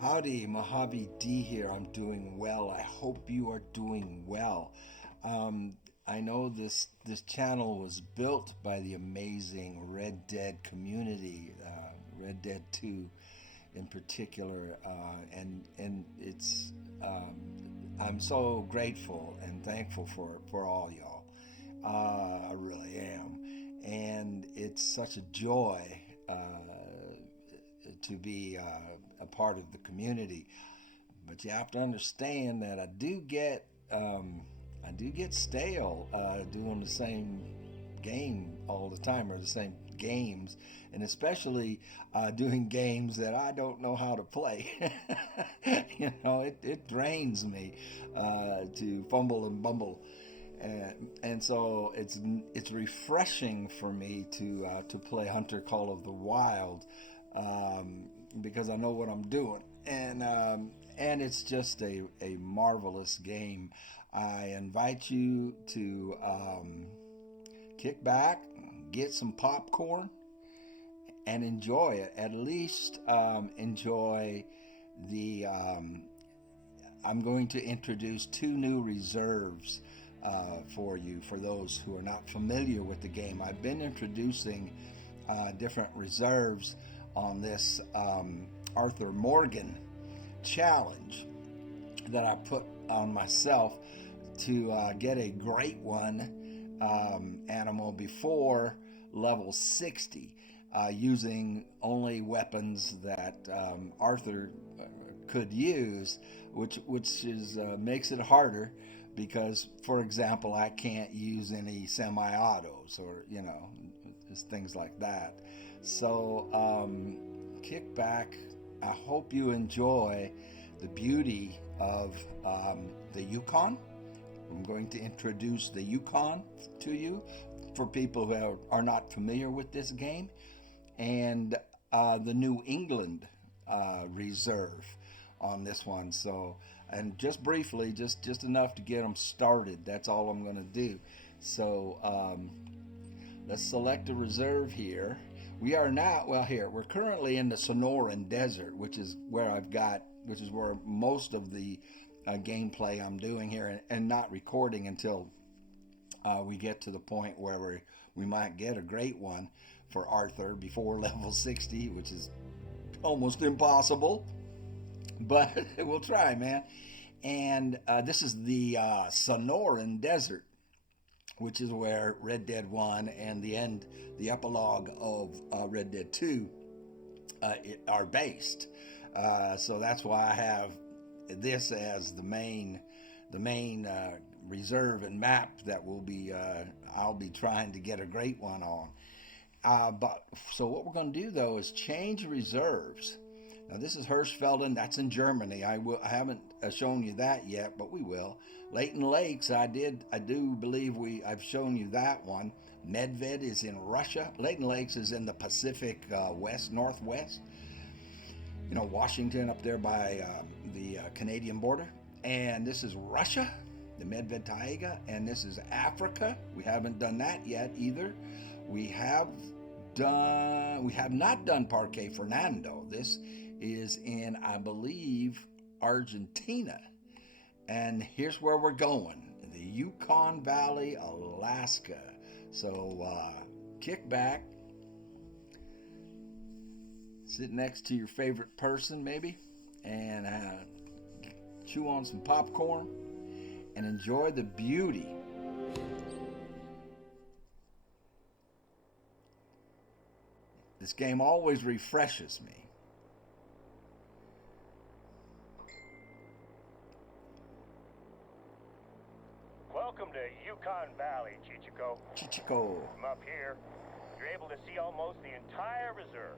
Howdy, Mojave D here. I'm doing well. I hope you are doing well. I know this channel was built by the amazing Red Dead community, Red Dead 2 in particular, and it's I'm so grateful and thankful for all y'all. I really am, and it's such a joy to be a part of the community. But you have to understand that I do get stale doing the same game all the time, or the same games, and especially doing games that I don't know how to play. It drains me to fumble and bumble. And so it's refreshing for me to play Hunter Call of the Wild, because I know what I'm doing, and it's just a marvelous game. I invite you to kick back, get some popcorn, and enjoy it. At least enjoy the. I'm going to introduce two new reserves for you, for those who are not familiar with the game. I've been introducing different reserves on this Arthur Morgan challenge that I put on myself to get a great one animal before level 60, using only weapons that Arthur could use, which is makes it harder because, for example, I can't use any semi-autos or just things like that. So kick back. I hope you enjoy the beauty of the Yukon. I'm going to introduce the Yukon to you for people who are not familiar with this game, and the New England reserve on this one. So, and just briefly, just enough to get them started. That's all I'm going to do. So let's select a reserve here. We are now, well, here we're currently in the Sonoran Desert, which is where most of the gameplay I'm doing here, and not recording until we get to the point where we might get a great one for Arthur before level 60, which is almost impossible, but we'll try, man. And this is the Sonoran Desert, which is where Red Dead 1 and the epilogue of Red Dead 2 are based. So that's why I have this as the main reserve and map that I'll be trying to get a great one on. But so what we're going to do though is change reserves. Now this is Hirschfelden. That's in Germany. I haven't shown you that yet, but we will. Leighton Lakes, I do believe I've shown you that one. Medved is in Russia. Leighton Lakes is in the Pacific northwest. Washington up there by the Canadian border. And this is Russia, the Medved Taiga, and this is Africa. We haven't done that yet either. We have not done Parque Fernando. This is in, I believe, Argentina. And here's where we're going, the Yukon Valley, Alaska. So kick back, sit next to your favorite person maybe, and chew on some popcorn and enjoy the beauty. This game always refreshes me. Welcome to Yukon Valley, Chichiko. From up here, you're able to see almost the entire reserve.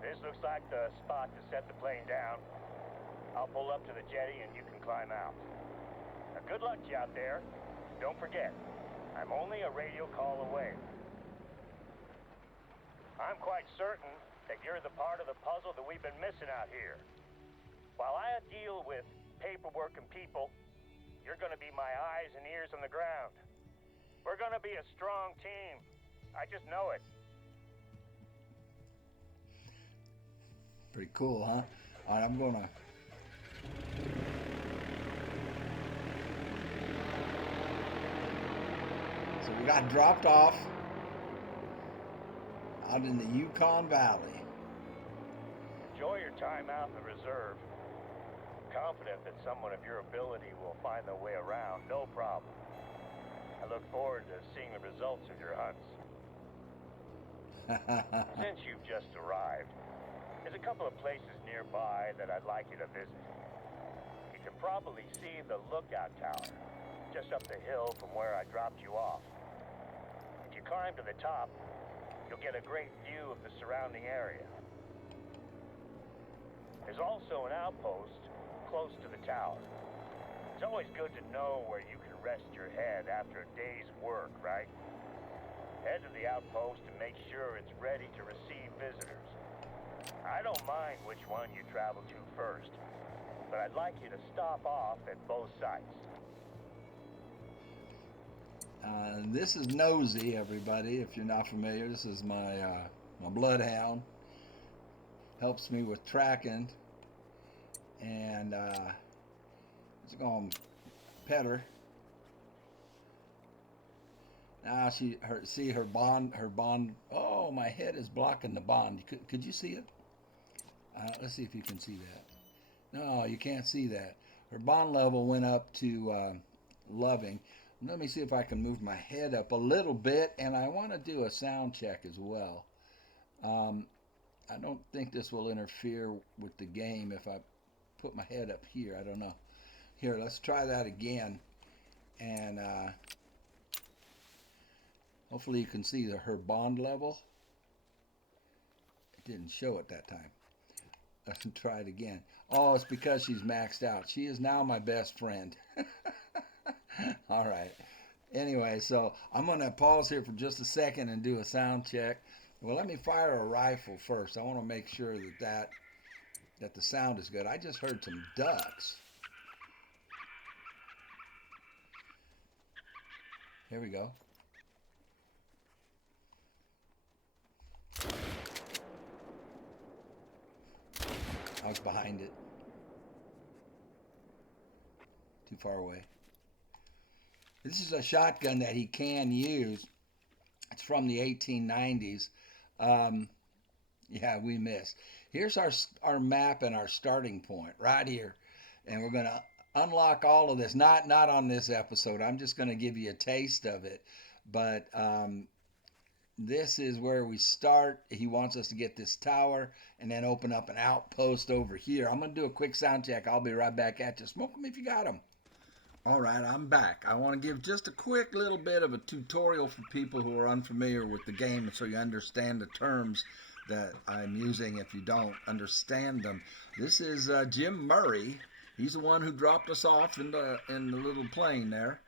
This looks like the spot to set the plane down. I'll pull up to the jetty and you can climb out. Now, good luck to you out there. Don't forget, I'm only a radio call away. I'm quite certain that you're the part of the puzzle that we've been missing out here. While I deal with paperwork and people, you're going to be my eyes and ears on the ground. We're going to be a strong team. I just know it. Pretty cool, huh? All right, I'm gonna. So we got dropped off out in the Yukon Valley. Enjoy your time out in the reserve. Confident that someone of your ability will find their way around, no problem. I look forward to seeing the results of your hunts. Since you've just arrived, there's a couple of places nearby that I'd like you to visit. You can probably see the lookout tower just up the hill from where I dropped you off. If you climb to the top, you'll get a great view of the surrounding area. There's also an outpost close to the tower. It's always good to know where you can rest your head after a day's work, right? Head to the outpost and make sure it's ready to receive visitors. I don't mind which one you travel to first, but I'd like you to stop off at both sites. This is Nosy, everybody. If you're not familiar, this is my my bloodhound. Helps me with tracking, and just gonna pet her. Now her bond. Oh, my head is blocking the bond. Could you see it? Let's see if you can see that. No, you can't see that. Her bond level went up to loving. Let me see if I can move my head up a little bit, and I want to do a sound check as well. I don't think this will interfere with the game if I put my head up here. I don't know. Here, let's try that again, and hopefully you can see her bond level. It didn't show it that time. Let's try it again. Oh, it's because she's maxed out. She is now my best friend. All right. Anyway, so I'm going to pause here for just a second and do a sound check. Well, let me fire a rifle first. I want to make sure that the sound is good. I just heard some ducks. Here we go. I was behind it. Too far away. This is a shotgun that he can use. It's from the 1890s. Yeah, we missed. Here's our map and our starting point right here. And we're going to unlock all of this. Not on this episode. I'm just going to give you a taste of it. But this is where we start. He wants us to get this tower and then open up an outpost over here. I'm going to do a quick sound check. I'll be right back at you. Smoke them if you got them. All right, I'm back. I want to give just a quick little bit of a tutorial for people who are unfamiliar with the game so you understand the terms that I'm using if you don't understand them. This is Jim Murray. He's the one who dropped us off in the little plane there.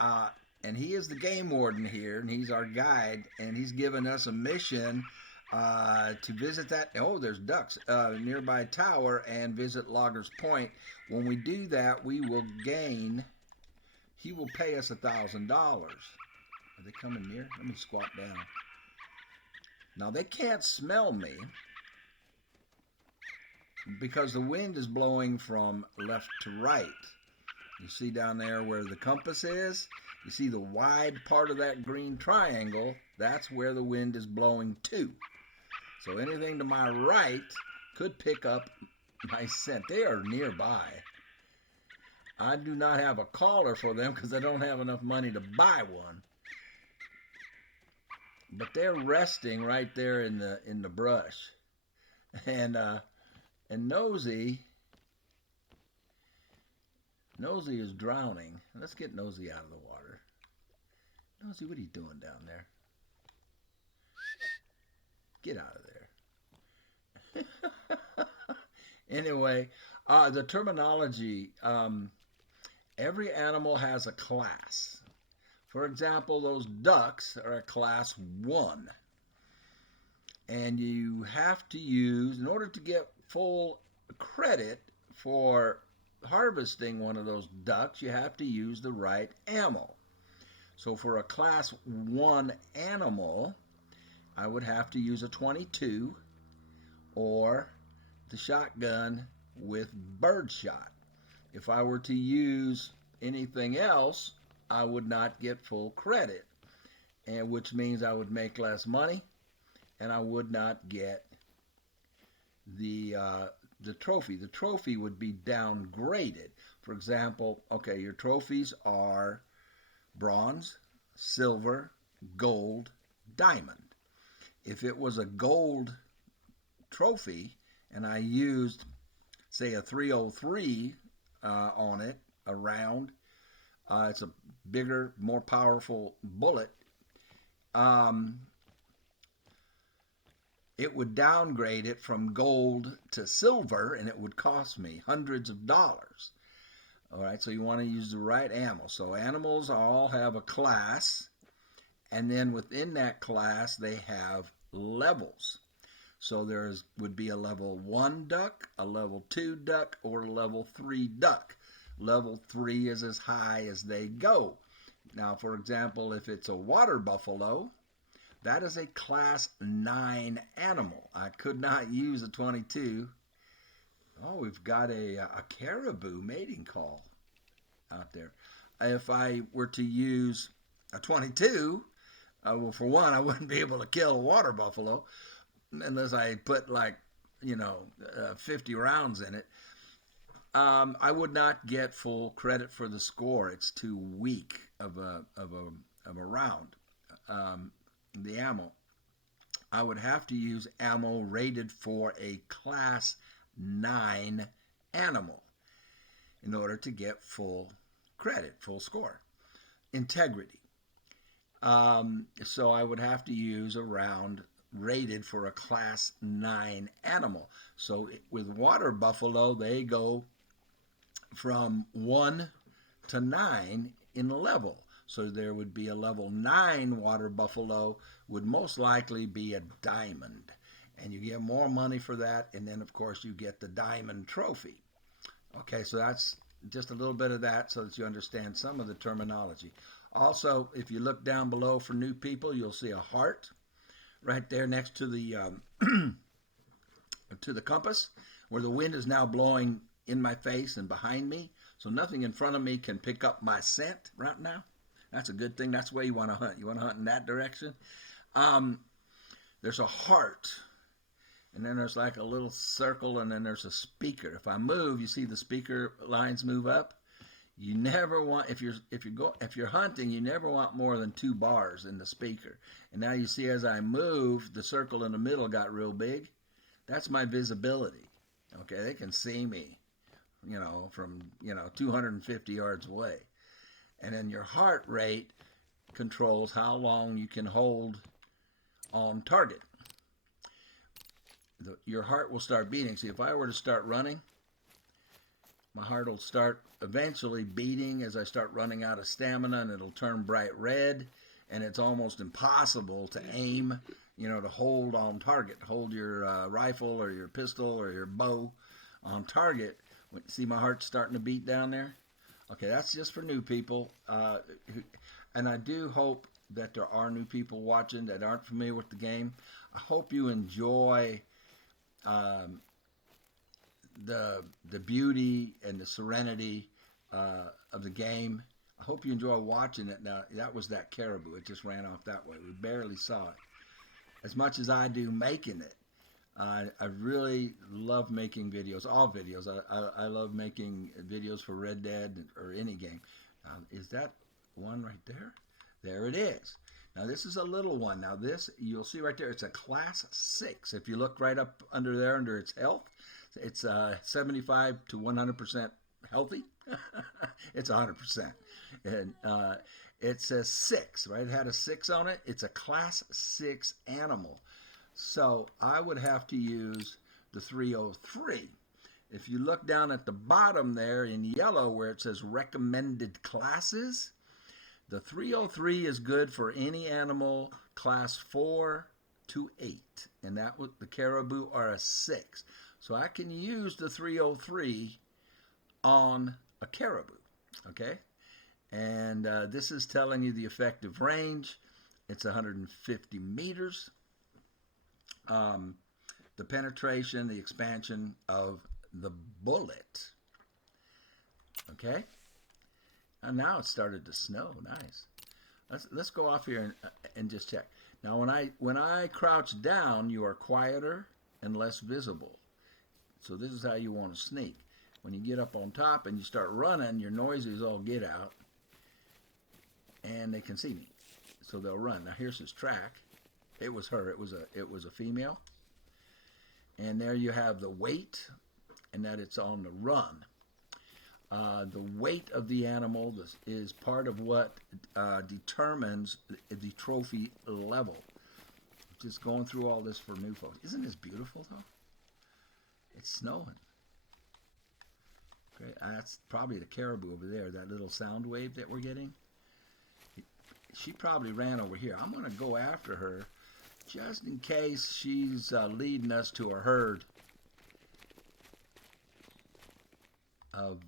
And he is the game warden here, and he's our guide, and he's given us a mission to visit that. Oh, there's ducks nearby tower and visit Loggers Point. When we do that, we will gain. He will pay us $1,000. Are they coming near? Let me squat down. Now they can't smell me because the wind is blowing from left to right. You see down there where the compass is? You see the wide part of that green triangle? That's where the wind is blowing to. So anything to my right could pick up my scent. They are nearby. I do not have a collar for them because I don't have enough money to buy one. But they're resting right there in the brush. And Nosy is drowning. Let's get Nosy out of the water. Nosy, what are you doing down there? Get out of there. Anyway, the terminology, every animal has a class. For example, those ducks are a class 1. And you have to use, in order to get full credit for harvesting one of those ducks, you have to use the right ammo. So for a class 1 animal, I would have to use a 22 or the shotgun with birdshot. If I were to use anything else, I would not get full credit, and which means I would make less money, and I would not get the trophy. The trophy would be downgraded. For example, okay, your trophies are bronze, silver, gold, diamond. If it was a gold trophy and I used, say, a 303 on it, a round, it's a bigger, more powerful bullet, it would downgrade it from gold to silver, and it would cost me hundreds of dollars. All right, so you want to use the right ammo. So animals all have a class, and then within that class they have levels. So there would be a level 1 duck, a level 2 duck, or a level 3 duck. Level 3 is as high as they go. Now, for example, if it's a water buffalo, that is a class 9 animal. I could not use a 22. Oh, we've got a caribou mating call out there. If I were to use a 22, well, for one, I wouldn't be able to kill a water buffalo unless I put 50 rounds in it. I would not get full credit for the score. It's too weak of a round. The ammo. I would have to use ammo rated for a class 9 animal in order to get full credit, full score. Integrity. So I would have to use a round rated for a class 9 animal. So with water buffalo, they go from 1 to 9 in level. So there would be a level 9 water buffalo would most likely be a diamond. And you get more money for that, and then of course you get the diamond trophy. Okay, so that's just a little bit of that so that you understand some of the terminology. Also, if you look down below for new people, you'll see a heart right there next to the to the compass, where the wind is now blowing in my face and behind me, so nothing in front of me can pick up my scent right now. That's a good thing. That's the way you want to hunt. You want to hunt in that direction. There's a heart, and then there's like a little circle, and then there's a speaker. If I move, you see the speaker lines move up. You never want, if you're hunting, you never want more than 2 bars in the speaker. And now you see as I move, the circle in the middle got real big. That's my visibility. Okay, they can see me, from 250 yards away. And then your heart rate controls how long you can hold on target. Your heart will start beating. See, if I were to start running, my heart will start eventually beating as I start running out of stamina, and it'll turn bright red, and it's almost impossible to aim, to hold on target. Hold your rifle or your pistol or your bow on target. See my heart starting to beat down there? Okay, that's just for new people. And I do hope that there are new people watching that aren't familiar with the game. I hope you enjoy the beauty and the serenity of the game. I hope you enjoy watching it. Now, that was that caribou. It just ran off that way. We barely saw it. As much as I do making it, I really love making videos, all videos. I love making videos for Red Dead or any game. Is that one right there? There it is. Now, this is a little one. Now, this, you'll see right there, it's a class 6. If you look right up under there, under its health, it's 75 to 100% healthy. It's 100%. And it says 6, right? It had a 6 on it. It's a class 6 animal. So I would have to use the 303. If you look down at the bottom there in yellow where it says recommended classes, the 303 is good for any animal class 4 to 8. And that would, the caribou are a 6. So I can use the 303 on a caribou, okay? And this is telling you the effective range. It's 150 meters. The the penetration, the expansion of the bullet. Okay? And now it started to snow. Nice. Let's go off here and just check. Now when I crouch down, you are quieter and less visible. So this is how you want to sneak. When you get up on top and you start running, your noises all get out, and they can see me, so they'll run. Now here's his track. It was her. It was a female. And there you have the weight, and that it's on the run. The weight of the animal is part of what determines the trophy level. Just going through all this for new folks. Isn't this beautiful, though? It's snowing. Okay, that's probably the caribou over there, that little sound wave that we're getting. She probably ran over here. I'm going to go after her just in case she's leading us to a herd of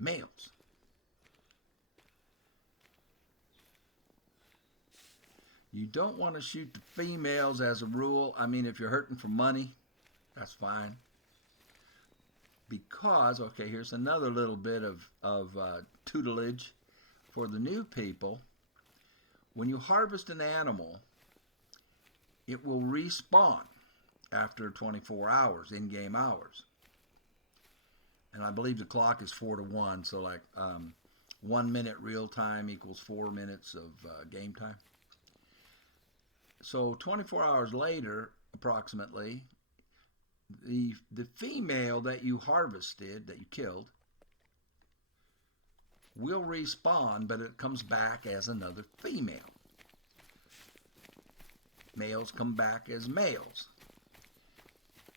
males. You don't want to shoot the females as a rule. I mean, if you're hurting for money, that's fine. Because, okay, here's another little bit of tutelage for the new people. When you harvest an animal, it will respawn after 24 hours, in-game hours. And I believe the clock is 4 to 1, so like 1 minute real time equals 4 minutes of game time. So 24 hours later, approximately, the female that you harvested, that you killed, will respawn, but it comes back as another female. Males come back as males.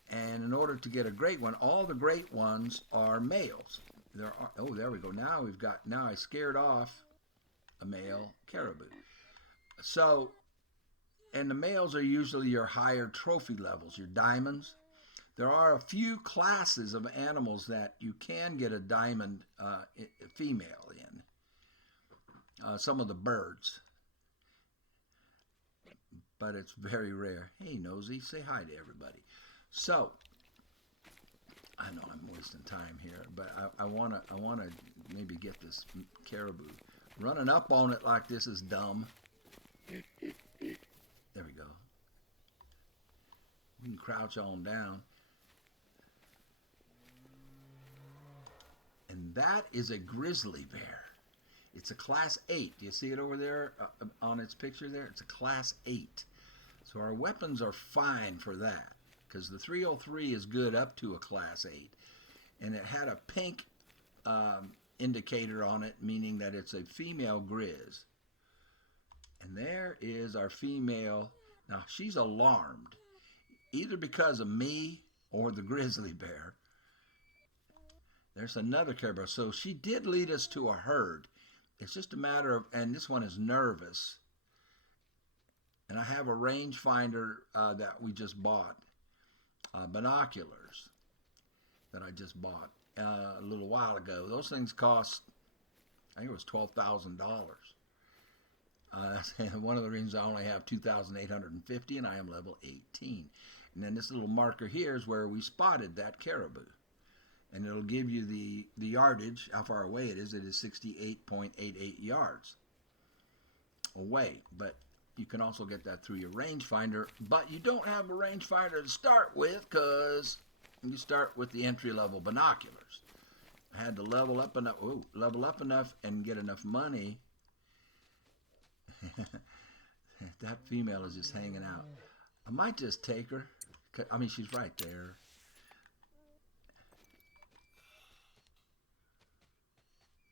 And in order to get a great one, all the great ones are males. There we go. Now I scared off a male caribou. So, and the males are usually your higher trophy levels, your diamonds. There are a few classes of animals that you can get a diamond female in. Some of the birds. But it's very rare. Hey, Nosy, say hi to everybody. So, I know I'm wasting time here, but I want to maybe get this caribou. Running up on it like this is dumb. There we go. You can crouch on down. And that is a grizzly bear. It's a class 8. Do you see it over there on its picture there? It's a class 8. So our weapons are fine for that, because the 303 is good up to a class 8. And it had a pink indicator on it, meaning that it's a female grizz. And there is our female. Now, she's alarmed, either because of me or the grizzly bear. There's another caribou. So she did lead us to a herd. It's just a matter of, and this one is nervous. And I have a rangefinder that we just bought, binoculars that I just bought a little while ago. Those things cost, I think it was $12,000. One of the reasons I only have 2,850, and I am level 18. And then this little marker here is where we spotted that caribou. And it'll give you the yardage, how far away it is. It is 68.88 yards away. But you can also get that through your rangefinder. But you don't have a rangefinder to start with, because you start with the entry-level binoculars. I had to level up enough and get enough money. That female is just hanging out. I might just take her. I mean, she's right there.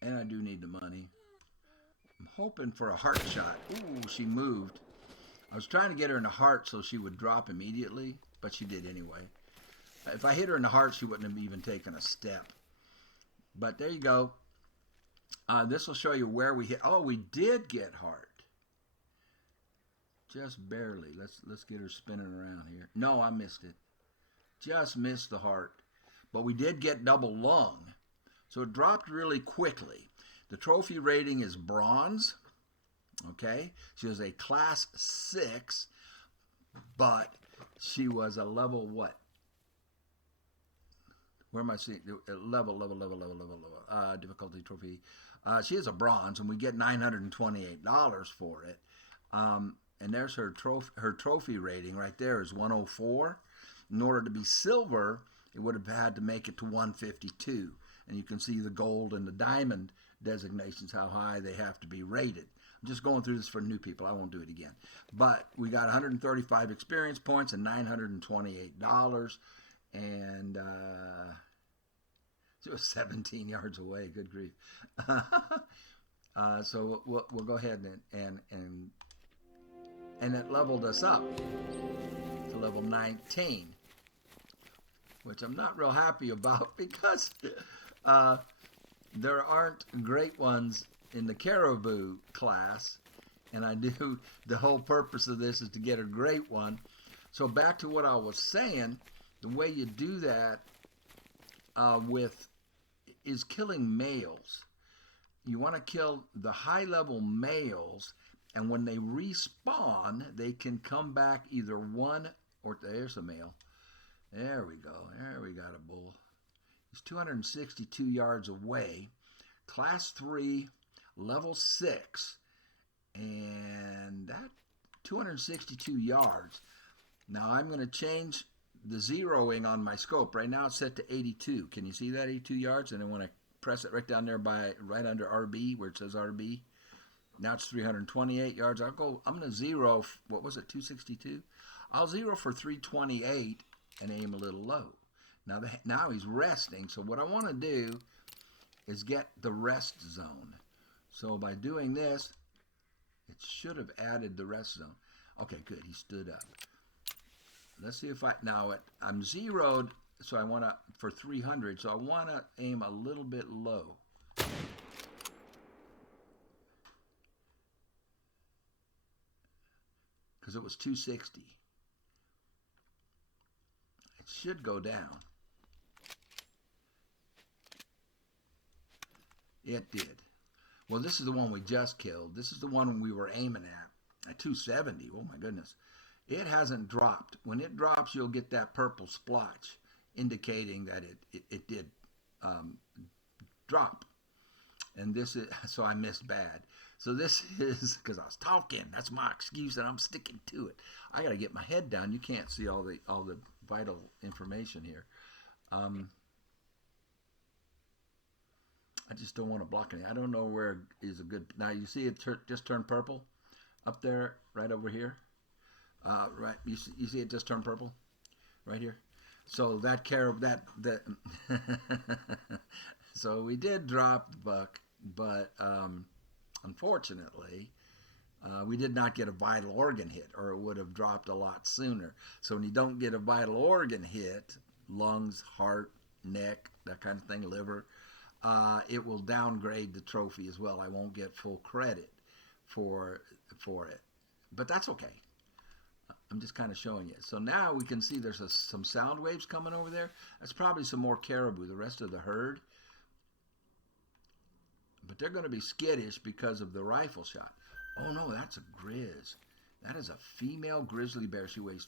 And I do need the money. I'm hoping for a heart shot. Ooh, she moved. I was trying to get her in the heart so she would drop immediately, but she did anyway. If I hit her in the heart, she wouldn't have even taken a step. But there you go. This will show you where we hit. Oh, we did get heart. Just barely. Let's get her spinning around here. No, I missed it. Just missed the heart. But we did get double lung. So it dropped really quickly. The trophy rating is bronze. Okay, she was a class 6, but she was a level what? Where am I seeing? Level, difficulty trophy. She is a bronze, and we get $928 for it. And there's her trophy rating right there is 104. In order to be silver, it would have had to make it to 152. And you can see the gold and the diamond designations, how high they have to be rated. I'm just going through this for new people. I won't do it again. But we got 135 experience points and $928. And she was 17 yards away. Good grief. So we'll go ahead and it leveled us up to level 19, which I'm not real happy about because there aren't great ones in the Caribou class, and the whole purpose of this is to get a great one. So back to what I was saying, the way you do that is killing males. You want to kill the high-level males, and when they respawn, they can come back either one or there's a male. There we go. There we got a bull. He's 262 yards away. Class 3, level 6, and that 262 yards. Now I'm going to change the zeroing on my scope. Right now it's set to 82. Can you see that 82 yards? And I want to press it right down there right under RB where it says RB. Now it's 328 yards. I'm going to zero. What was it? 262. I'll zero for 328 and aim a little low. Now he's resting. So what I want to do is get the rest zone. So by doing this, it should have added the rest zone. Okay, good. He stood up. Let's see if I'm zeroed, so I want to, for 300, so I want to aim a little bit low. Because it was 260. It should go down. It did. Well, this is the one we just killed. This is the one we were aiming at 270. Oh my goodness. It hasn't dropped. When it drops, you'll get that purple splotch indicating that it did drop. And this is, so I missed bad. So this is, because I was talking, that's my excuse and I'm sticking to it. I got to get my head down. You can't see all the vital information here. I just don't want to block anything. I don't know where is a good, now you see it just turned purple up there, right over here. Right, you see it just turned purple, right here. So that so we did drop the buck, but unfortunately, we did not get a vital organ hit, or it would have dropped a lot sooner. So when you don't get a vital organ hit, lungs, heart, neck, that kind of thing, liver, it will downgrade the trophy as well. I won't get full credit for it, but that's okay. I'm just kind of showing you. So now we can see there's some sound waves coming over there. That's probably some more caribou, the rest of the herd. But they're going to be skittish because of the rifle shot. Oh no, that's a grizz. That is a female grizzly bear. She weighs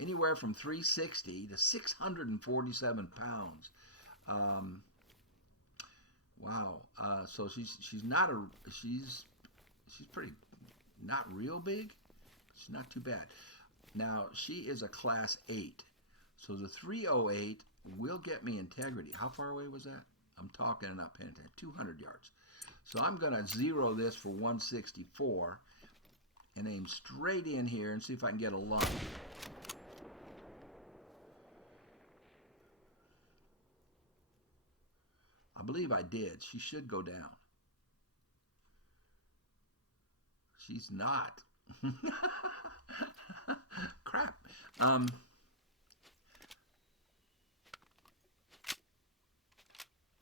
anywhere from 360 to 647 pounds. Wow. So she's pretty, not real big. She's not too bad. Now, she is a class 8. So the 308 will get me integrity. How far away was that? I'm talking and not paying attention. 200 yards. So I'm going to zero this for 164 and aim straight in here and see if I can get a lung. I believe I did. She should go down. She's not. Crap.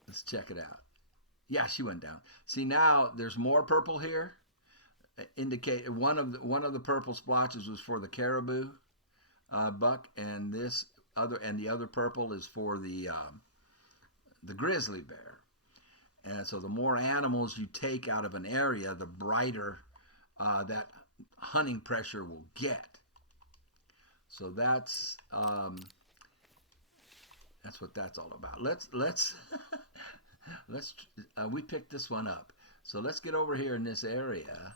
Let's check it out. Yeah, she went down. See, now there's more purple here. Indicate one of the purple splotches was for the caribou buck, and the other purple is for the grizzly bear. And so the more animals you take out of an area, the brighter that hunting pressure will get. So that's what that's all about. Let's let's we picked this one up. So let's get over here in this area,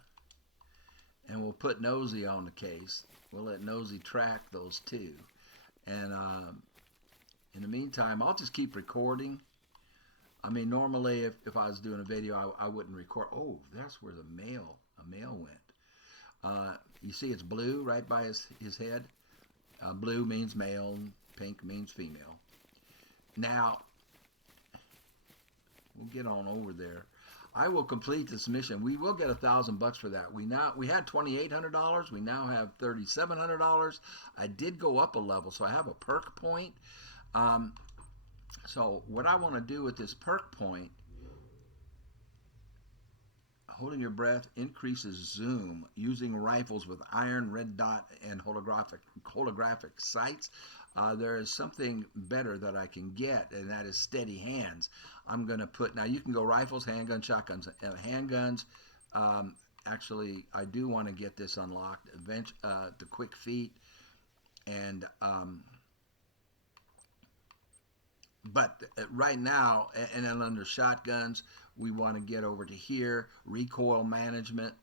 and we'll put Nosy on the case. We'll let Nosy track those two, and in the meantime, I'll just keep recording. I mean, normally if I was doing a video, I wouldn't record. Oh, that's where a male went. You see it's blue right by his head. Blue means male, pink means female. Now, we'll get on over there. I will complete this mission. We will get $1,000 for that. We had $2,800. We now have $3,700. I did go up a level, so I have a perk point. So what I want to do with this perk point, holding your breath increases zoom using rifles with iron, red dot, and holographic sights. There is something better that I can get, and that is steady hands. I'm going to put, now you can go rifles, handguns, shotguns. Handguns, actually, I do want to get this unlocked. The quick feet, and but right now, and then under shotguns, we want to get over to here, recoil management.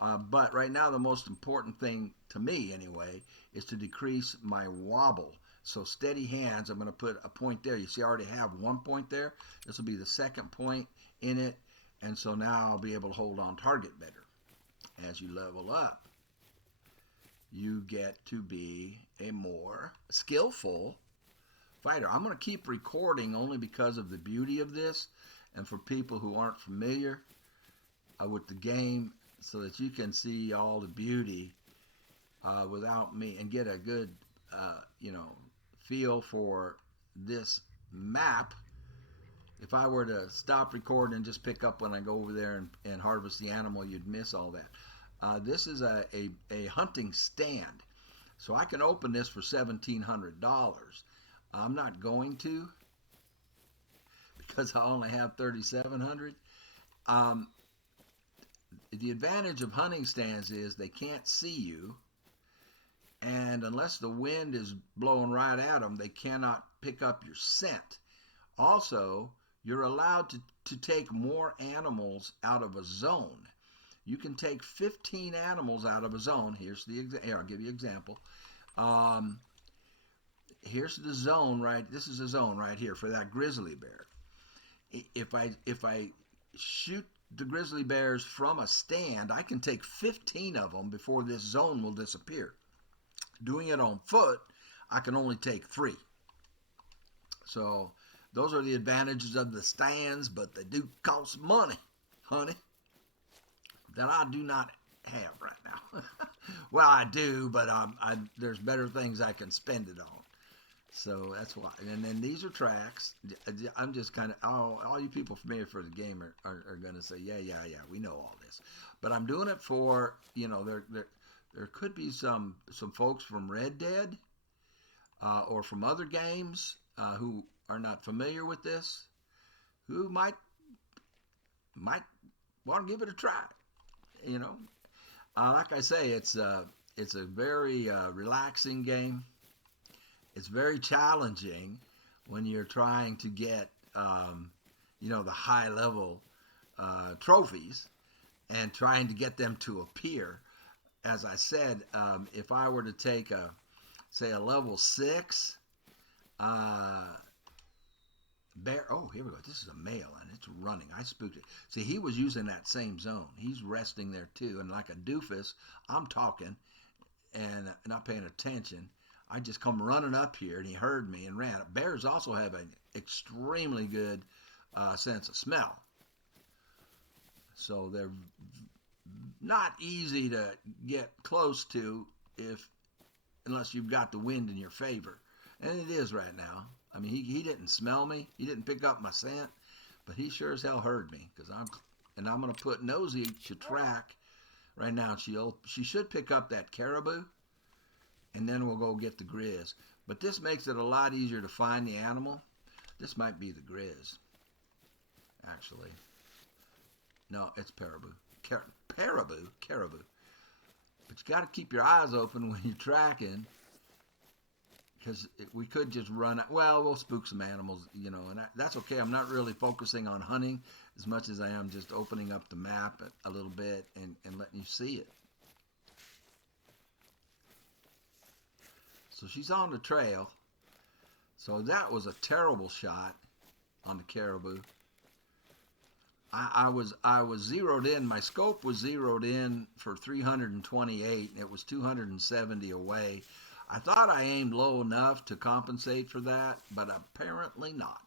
But right now, the most important thing to me, anyway, is to decrease my wobble. So steady hands, I'm going to put a point there. You see, I already have 1 point there. This will be the second point in it. And so now I'll be able to hold on target better. As you level up, you get to be a more skillful fighter. I'm going to keep recording only because of the beauty of this, and for people who aren't familiar with the game, so that you can see all the beauty without me, and get a good feel for this map. If I were to stop recording and just pick up when I go over there and harvest the animal, you'd miss all that. This is a hunting stand, so I can open this for $1,700. I'm not going to, because I only have $3,700. The advantage of hunting stands is they can't see you, and unless the wind is blowing right at them, they cannot pick up your scent. Also, you're allowed to take more animals out of a zone. You can take 15 animals out of a zone. Here, I'll give you an example. Here's the zone, right? This is a zone right here for that grizzly bear. If I shoot the grizzly bears from a stand, I can take 15 of them before this zone will disappear. Doing it on foot, I can only take 3. So those are the advantages of the stands, but they do cost money, honey, that I do not have right now. Well, I do, but there's better things I can spend it on. So that's why. And then these are tracks. I'm just kind of, all you people familiar for the game are going to say, yeah, we know all this. But I'm doing it for, there could be some folks from Red Dead or from other games who are not familiar with this, who might want to give it a try. Like I say, it's a very relaxing game. It's very challenging when you're trying to get, the high level trophies and trying to get them to appear. As I said, if I were to take a level 6 bear, oh, here we go. This is a male and it's running. I spooked it. See, he was using that same zone. He's resting there too. And like a doofus, I'm talking and not paying attention. I just come running up here, and he heard me and ran. Bears also have an extremely good sense of smell. So they're not easy to get close to unless you've got the wind in your favor. And it is right now. I mean, he didn't smell me. He didn't pick up my scent, but he sure as hell heard me. I'm going to put Nosy to track right now. She should pick up that caribou. And then we'll go get the Grizz. But this makes it a lot easier to find the animal. This might be the Grizz, actually. No, it's Caribou. Caribou. But you got to keep your eyes open when you're tracking, because we could just run. Well, we'll spook some animals, you know, and that's okay. I'm not really focusing on hunting as much as I am just opening up the map a little bit and letting you see it. So she's on the trail. So that was a terrible shot on the caribou. I was zeroed in. My scope was zeroed in for 328, and it was 270 away. I thought I aimed low enough to compensate for that, but apparently not.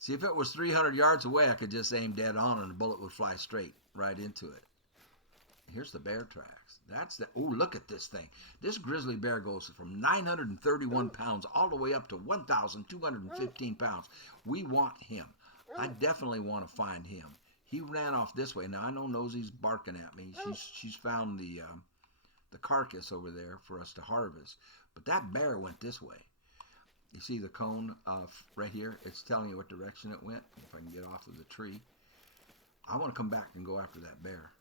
See, if it was 300 yards away, I could just aim dead on, and the bullet would fly straight right into it. Here's the bear tracks. That's the. Oh, look at this thing. This grizzly bear goes from 931 pounds all the way up to 1,215 pounds. We want him. I definitely want to find him. He ran off this way. Now I know Nosy's barking at me. She's found the carcass over there for us to harvest. But that bear went this way. You see the cone right here? It's telling you what direction it went. If I can get off of the tree, I want to come back and go after that bear.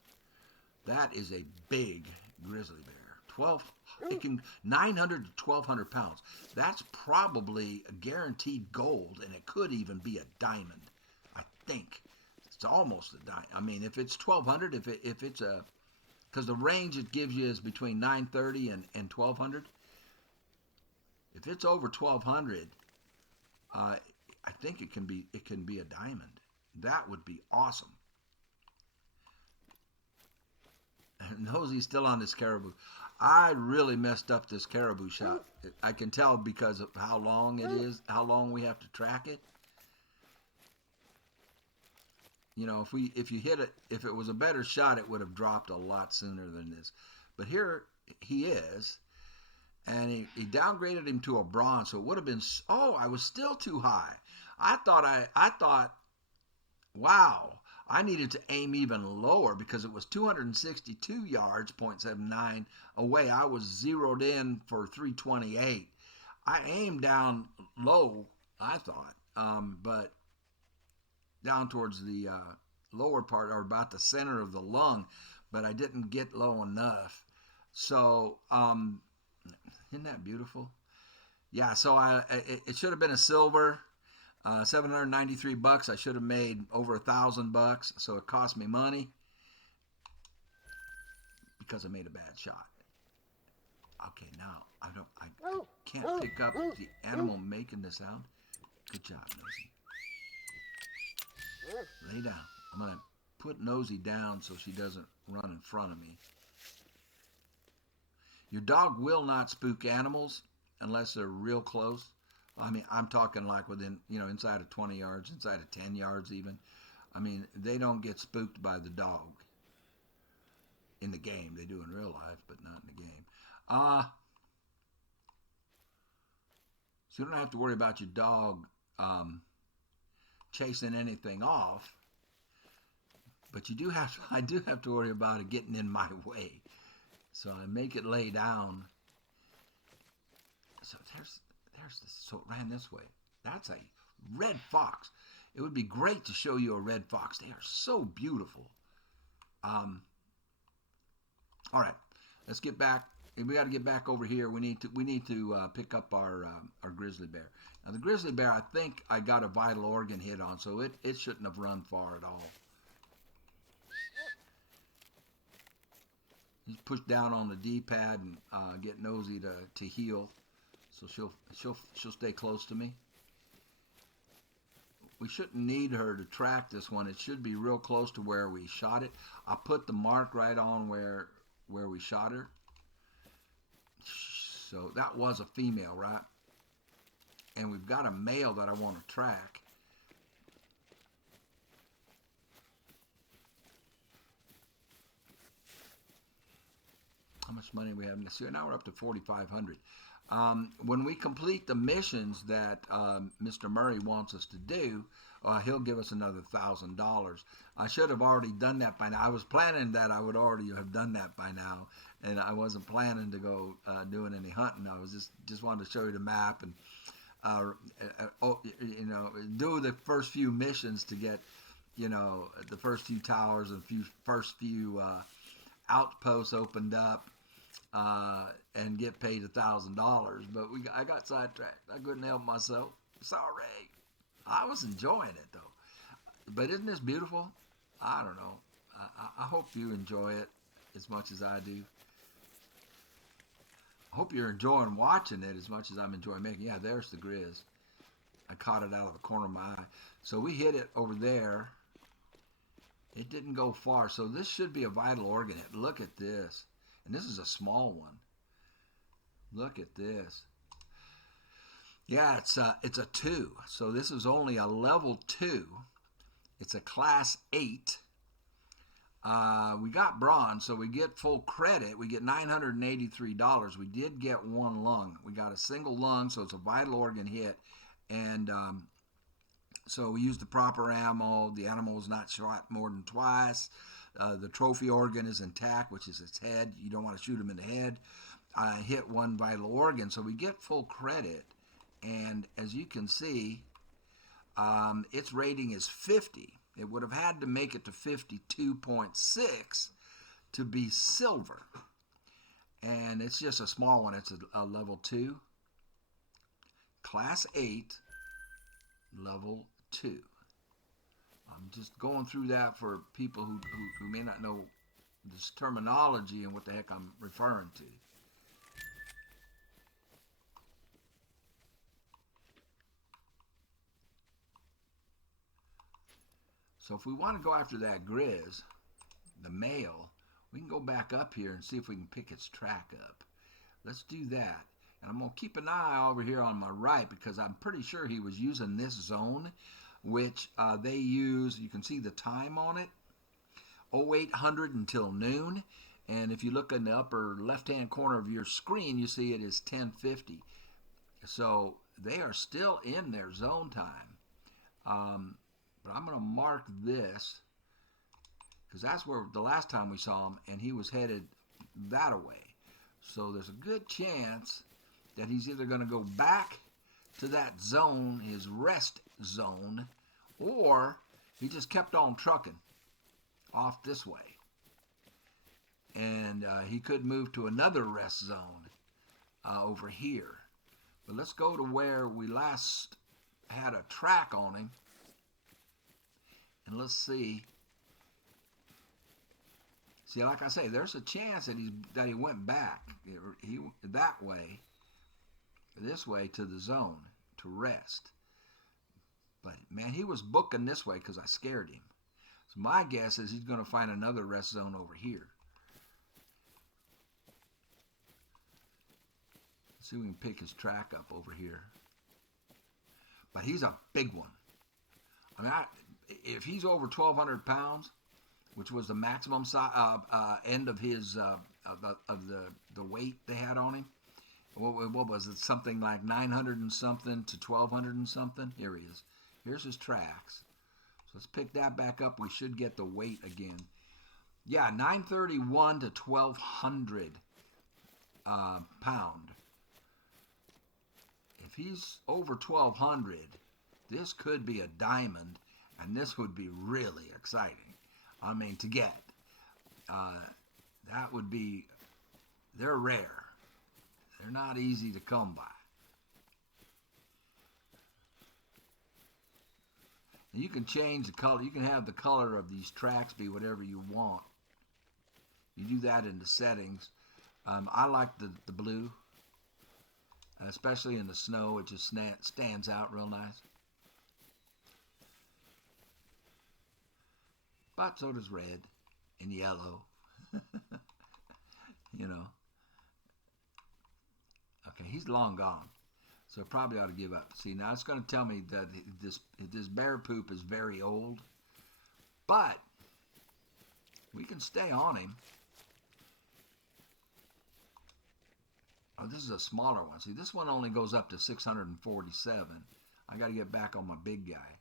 That is a big grizzly bear. 900 to 1,200 pounds. That's probably a guaranteed gold, and it could even be a diamond. I think it's almost a diamond. I mean, if it's 1,200, if it's a, because the range it gives you is between 930 and 1,200. If it's over 1,200, I think it can be a diamond. That would be awesome. Nosy's still on this caribou. I really messed up this caribou shot. I can tell because of how long it is, how long we have to track it. You know, if you hit it, if it was a better shot, it would have dropped a lot sooner than this. But here he is, and he downgraded him to a bronze, so it would have been. Oh, I was still too high. I thought, wow. I needed to aim even lower because it was 262 yards, 0.79 away. I was zeroed in for 328. I aimed down low, I thought, but down towards the lower part, or about the center of the lung, but I didn't get low enough. So, isn't that beautiful? Yeah, so it should have been a silver. $793. I should have made over $1,000, so it cost me money because I made a bad shot. Okay, now I can't pick up the animal making the sound. Good job, Nosy. Lay down. I'm gonna put Nosy down so she doesn't run in front of me. Your dog will not spook animals unless they're real close. I mean, I'm talking like within, inside of 20 yards, inside of 10 yards even. I mean, they don't get spooked by the dog in the game. They do in real life, but not in the game. So you don't have to worry about your dog chasing anything off. But I do have to worry about it getting in my way. So I make it lay down. So so it ran this way. That's a red fox. It would be great to show you a red fox. They are so beautiful. All right, let's get back. We got to get back over here. We need to pick up our grizzly bear. Now the grizzly bear, I think I got a vital organ hit on, so it shouldn't have run far at all. Just push down on the D-pad and get Nosy to heal. So she'll stay close to me. We shouldn't need her to track this one. It should be real close to where we shot it. I put the mark right on where we shot her. So that was a female, right? And we've got a male that I want to track. How much money do we have? So now we're up to 4,500. When we complete the missions that Mr. Murray wants us to do, he'll give us another $1,000. I should have already done that by now. I was planning that I would already have done that by now, and I wasn't planning to go doing any hunting. I was just wanted to show you the map and do the first few missions to get you know, the first few towers and first few outposts opened up and get paid $1,000. But I got sidetracked. I couldn't help myself. Sorry. I was enjoying it though. But isn't this beautiful? I don't know. I hope you enjoy it as much as I do. I hope you're enjoying watching it as much as I'm enjoying making. Yeah, there's the Grizz. I caught it out of the corner of my eye. So we hit it over there. It didn't go far. So this should be a vital organ. Look at this. And this is a small one. Look at this. Yeah, it's a 2. So this is only a level 2. It's a class 8. We got bronze, so we get full credit. We get $983. We did get one lung. We got a single lung, so it's a vital organ hit. And so we used the proper ammo. The animal was not shot more than twice. The trophy organ is intact, which is its head. You don't want to shoot him in the head. I hit one vital organ, so we get full credit. And as you can see, its rating is 50. It would have had to make it to 52.6 to be silver. And it's just a small one. It's a level 2. Class 8, level 2. I'm just going through that for people who may not know this terminology and what the heck I'm referring to. So if we want to go after that Grizz, the male, we can go back up here and see if we can pick its track up. Let's do that. And I'm going to keep an eye over here on my right because I'm pretty sure he was using this zone, which they use, you can see the time on it, 0800 until noon. And if you look in the upper left-hand corner of your screen, you see it is 10:50. So they are still in their zone time. But I'm going to mark this because that's where the last time we saw him, and he was headed that away. So there's a good chance that he's either going to go back to that zone, his rest zone, or he just kept on trucking off this way. And he could move to another rest zone over here. But let's go to where we last had a track on him. And let's see. See, like I say, there's a chance that he went back that way, this way to the zone to rest. But man, he was booking this way because I scared him. So my guess is he's going to find another rest zone over here. Let's see if we can pick his track up over here. But he's a big one. I mean, if he's over 1,200 pounds, which was the maximum end of his the weight they had on him, what was it? Something like 900 and something to 1,200 and something. Here he is. Here's his tracks. So let's pick that back up. We should get the weight again. Yeah, 931 to 1,200 pound. If he's over 1,200, this could be a diamond. And this would be really exciting. I mean, to get. That would be, they're rare. They're not easy to come by. And you can change the color. You can have the color of these tracks be whatever you want. You do that in the settings. I like the blue. Especially in the snow. It just stands out real nice. But so does red and yellow. You know. Okay, he's long gone. So probably ought to give up. See, now it's going to tell me that this bear poop is very old. But we can stay on him. Oh, this is a smaller one. See, this one only goes up to 647. I got to get back on my big guy.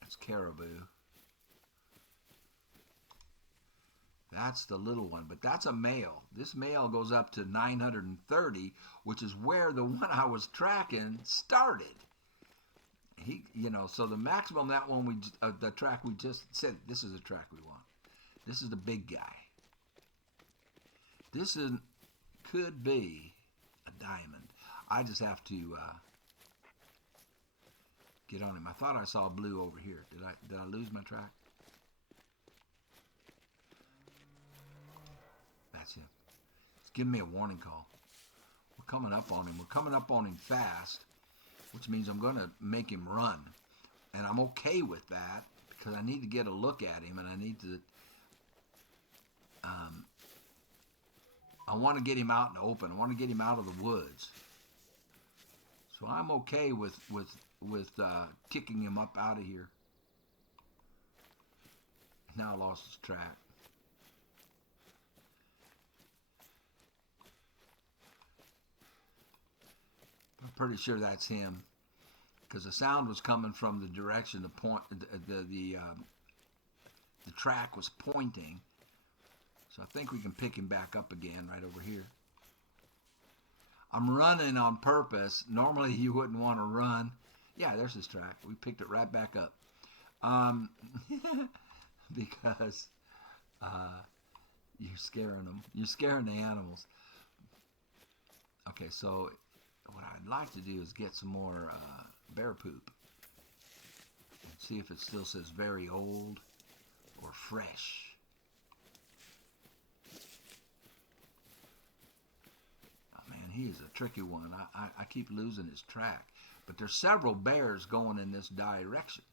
That's Caribou. That's the little one, but that's a male. This male goes up to 930, which is where the one I was tracking started. So the maximum, that one, the track we just said, this is the track we want. This is the big guy. This could be a diamond. I just have to get on him. I thought I saw blue over here. Did I lose my track? That's him. It's giving me a warning call. We're coming up on him. We're coming up on him fast, which means I'm going to make him run. And I'm okay with that because I need to get a look at him, and I need to I want to get him out in the open. I want to get him out of the woods. So I'm okay with kicking him up out of here. Now I lost his track. I'm pretty sure that's him, because the sound was coming from the direction the track was pointing. So I think we can pick him back up again right over here. I'm running on purpose. Normally you wouldn't want to run. Yeah, there's his track. We picked it right back up. Because you're scaring them. You're scaring the animals. Okay, so what I'd like to do is get some more bear poop. And see if it still says very old or fresh. He is a tricky one. I keep losing his track. But there's several bears going in this direction.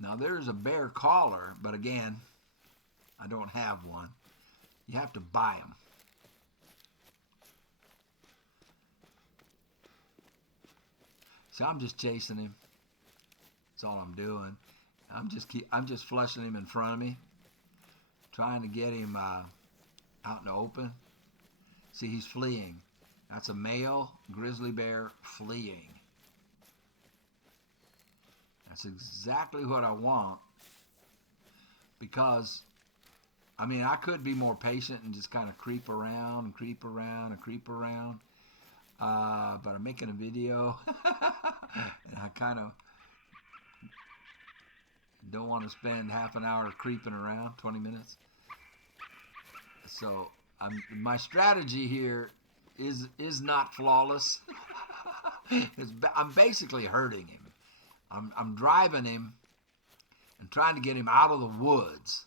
Now there's a bear collar, but again, I don't have one. You have to buy them. So I'm just chasing him. That's all I'm doing. I'm just flushing him in front of me, trying to get him out in the open. See, he's fleeing. That's a male grizzly bear fleeing. That's exactly what I want, because, I mean, I could be more patient and just kind of creep around and creep around and creep around, but I'm making a video, and I kind of don't want to spend half an hour creeping around, 20 minutes. So my strategy here is not flawless. I'm basically hurting him. I'm driving him and trying to get him out of the woods.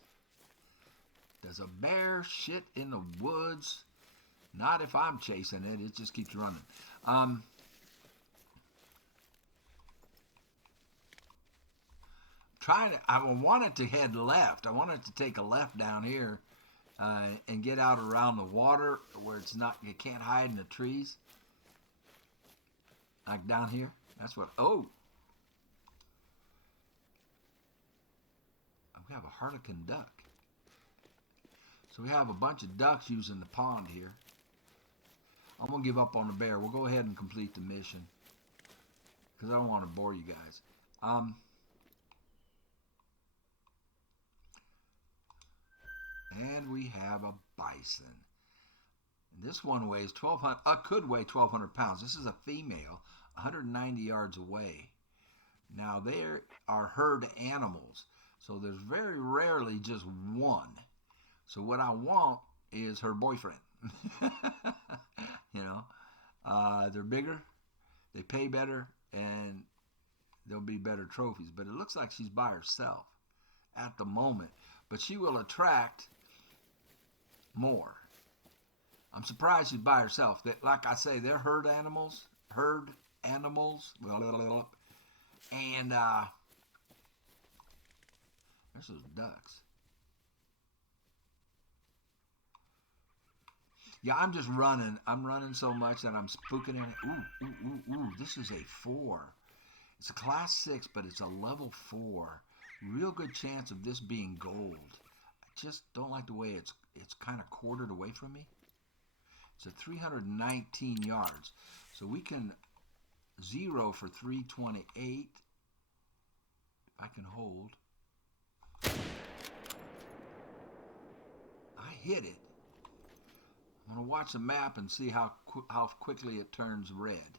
Does a bear shit in the woods? Not if I'm chasing it. It just keeps running. I want it to head left. I want it to take a left down here and get out around the water where you can't hide in the trees. Like down here. That's what, we have a harlequin duck. So we have a bunch of ducks using the pond here. I'm going to give up on the bear. We'll go ahead and complete the mission, because I don't want to bore you guys. And we have a bison. And this one weighs 1,200. Could weigh 1,200 pounds. This is a female, 190 yards away. Now there are herd animals, so there's very rarely just one. So what I want is her boyfriend. They're bigger, they pay better, and there'll be better trophies. But it looks like she's by herself at the moment. But she will attract more. I'm surprised she's by herself. Like I say, they're herd animals. And there's those ducks. Yeah, I'm just running. I'm running so much that I'm spooking it. Ooh. This is a 4. It's a class 6, but it's a level 4. Real good chance of this being gold. I just don't like the way it's kind of quartered away from me. It's at 319 yards. So we can 0 for 328. If I can hold. I hit it. I want to watch the map and see how quickly it turns red.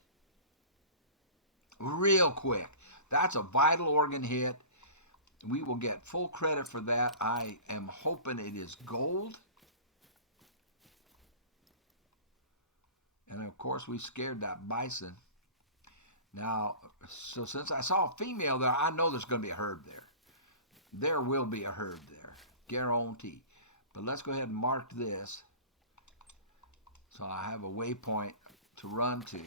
Real quick. That's a vital organ hit. We will get full credit for that. I am hoping it is gold. And of course, we scared that bison. Now, so since I saw a female there, I know there's going to be a herd there. There will be a herd there. Guarantee. But let's go ahead and mark this. So I have a waypoint to run to.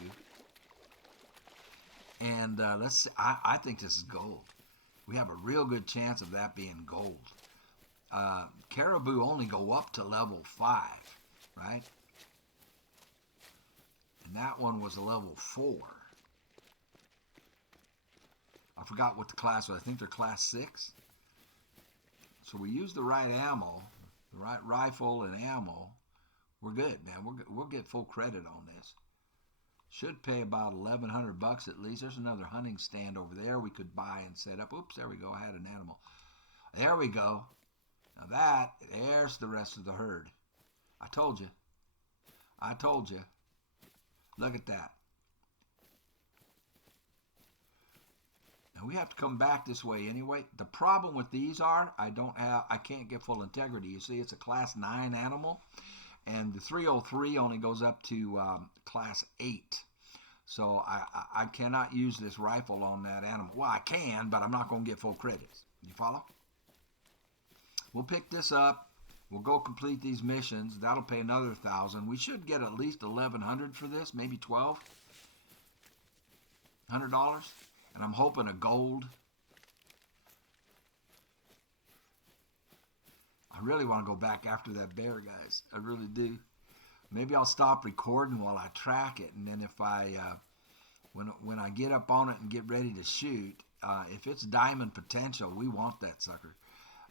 And let's see. I think this is gold. We have a real good chance of that being gold. Caribou only go up to level 5, right? And that one was a level 4. I forgot what the class was. I think they're class 6. So we use the right ammo, the right rifle and ammo. We're good, man. We'll get full credit on this. Should pay about $1,100 at least. There's another hunting stand over there we could buy and set up. Oops, there we go. I had an animal. There we go. Now there's the rest of the herd. I told you. I told you. Look at that. Now we have to come back this way anyway. The problem with these are I can't get full integrity. You see, it's a class 9 animal. And the 303 only goes up to class 8. So I cannot use this rifle on that animal. Well, I can, but I'm not going to get full credits. You follow? We'll pick this up. We'll go complete these missions. That'll pay another 1,000. We should get at least 1,100 for this, maybe $1,200. And I'm hoping a gold. I really want to go back after that bear, guys. I really do. Maybe I'll stop recording while I track it, and then if when I get up on it and get ready to shoot, if it's diamond potential, we want that sucker.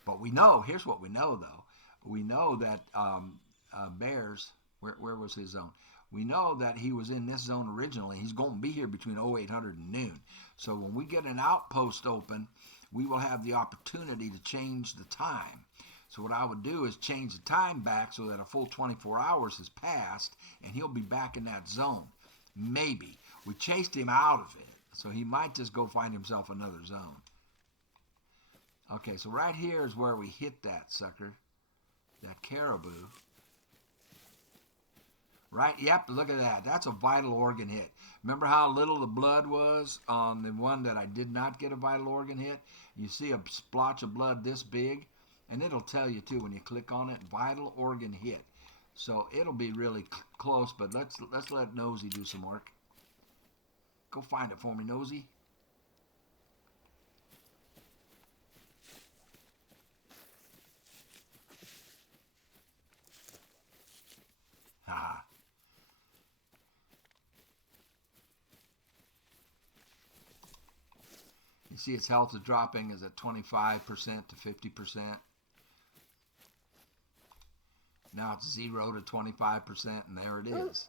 But we know. Here's what we know, though. We know that bears. Where was his zone? We know that he was in this zone originally. He's going to be here between 0800 and noon. So when we get an outpost open, we will have the opportunity to change the time. So what I would do is change the time back so that a full 24 hours has passed, and he'll be back in that zone. Maybe. We chased him out of it, so he might just go find himself another zone. Okay, so right here is where we hit that sucker, that caribou. Right? Yep, look at that. That's a vital organ hit. Remember how little the blood was on the one that I did not get a vital organ hit? You see a splotch of blood this big? And it'll tell you, too, when you click on it, vital organ hit. So it'll be really close, but let's let Nosy do some work. Go find it for me, Nosy. Ha. You see its health is dropping is at 25% to 50%. Now it's 0 to 25%, and there it is.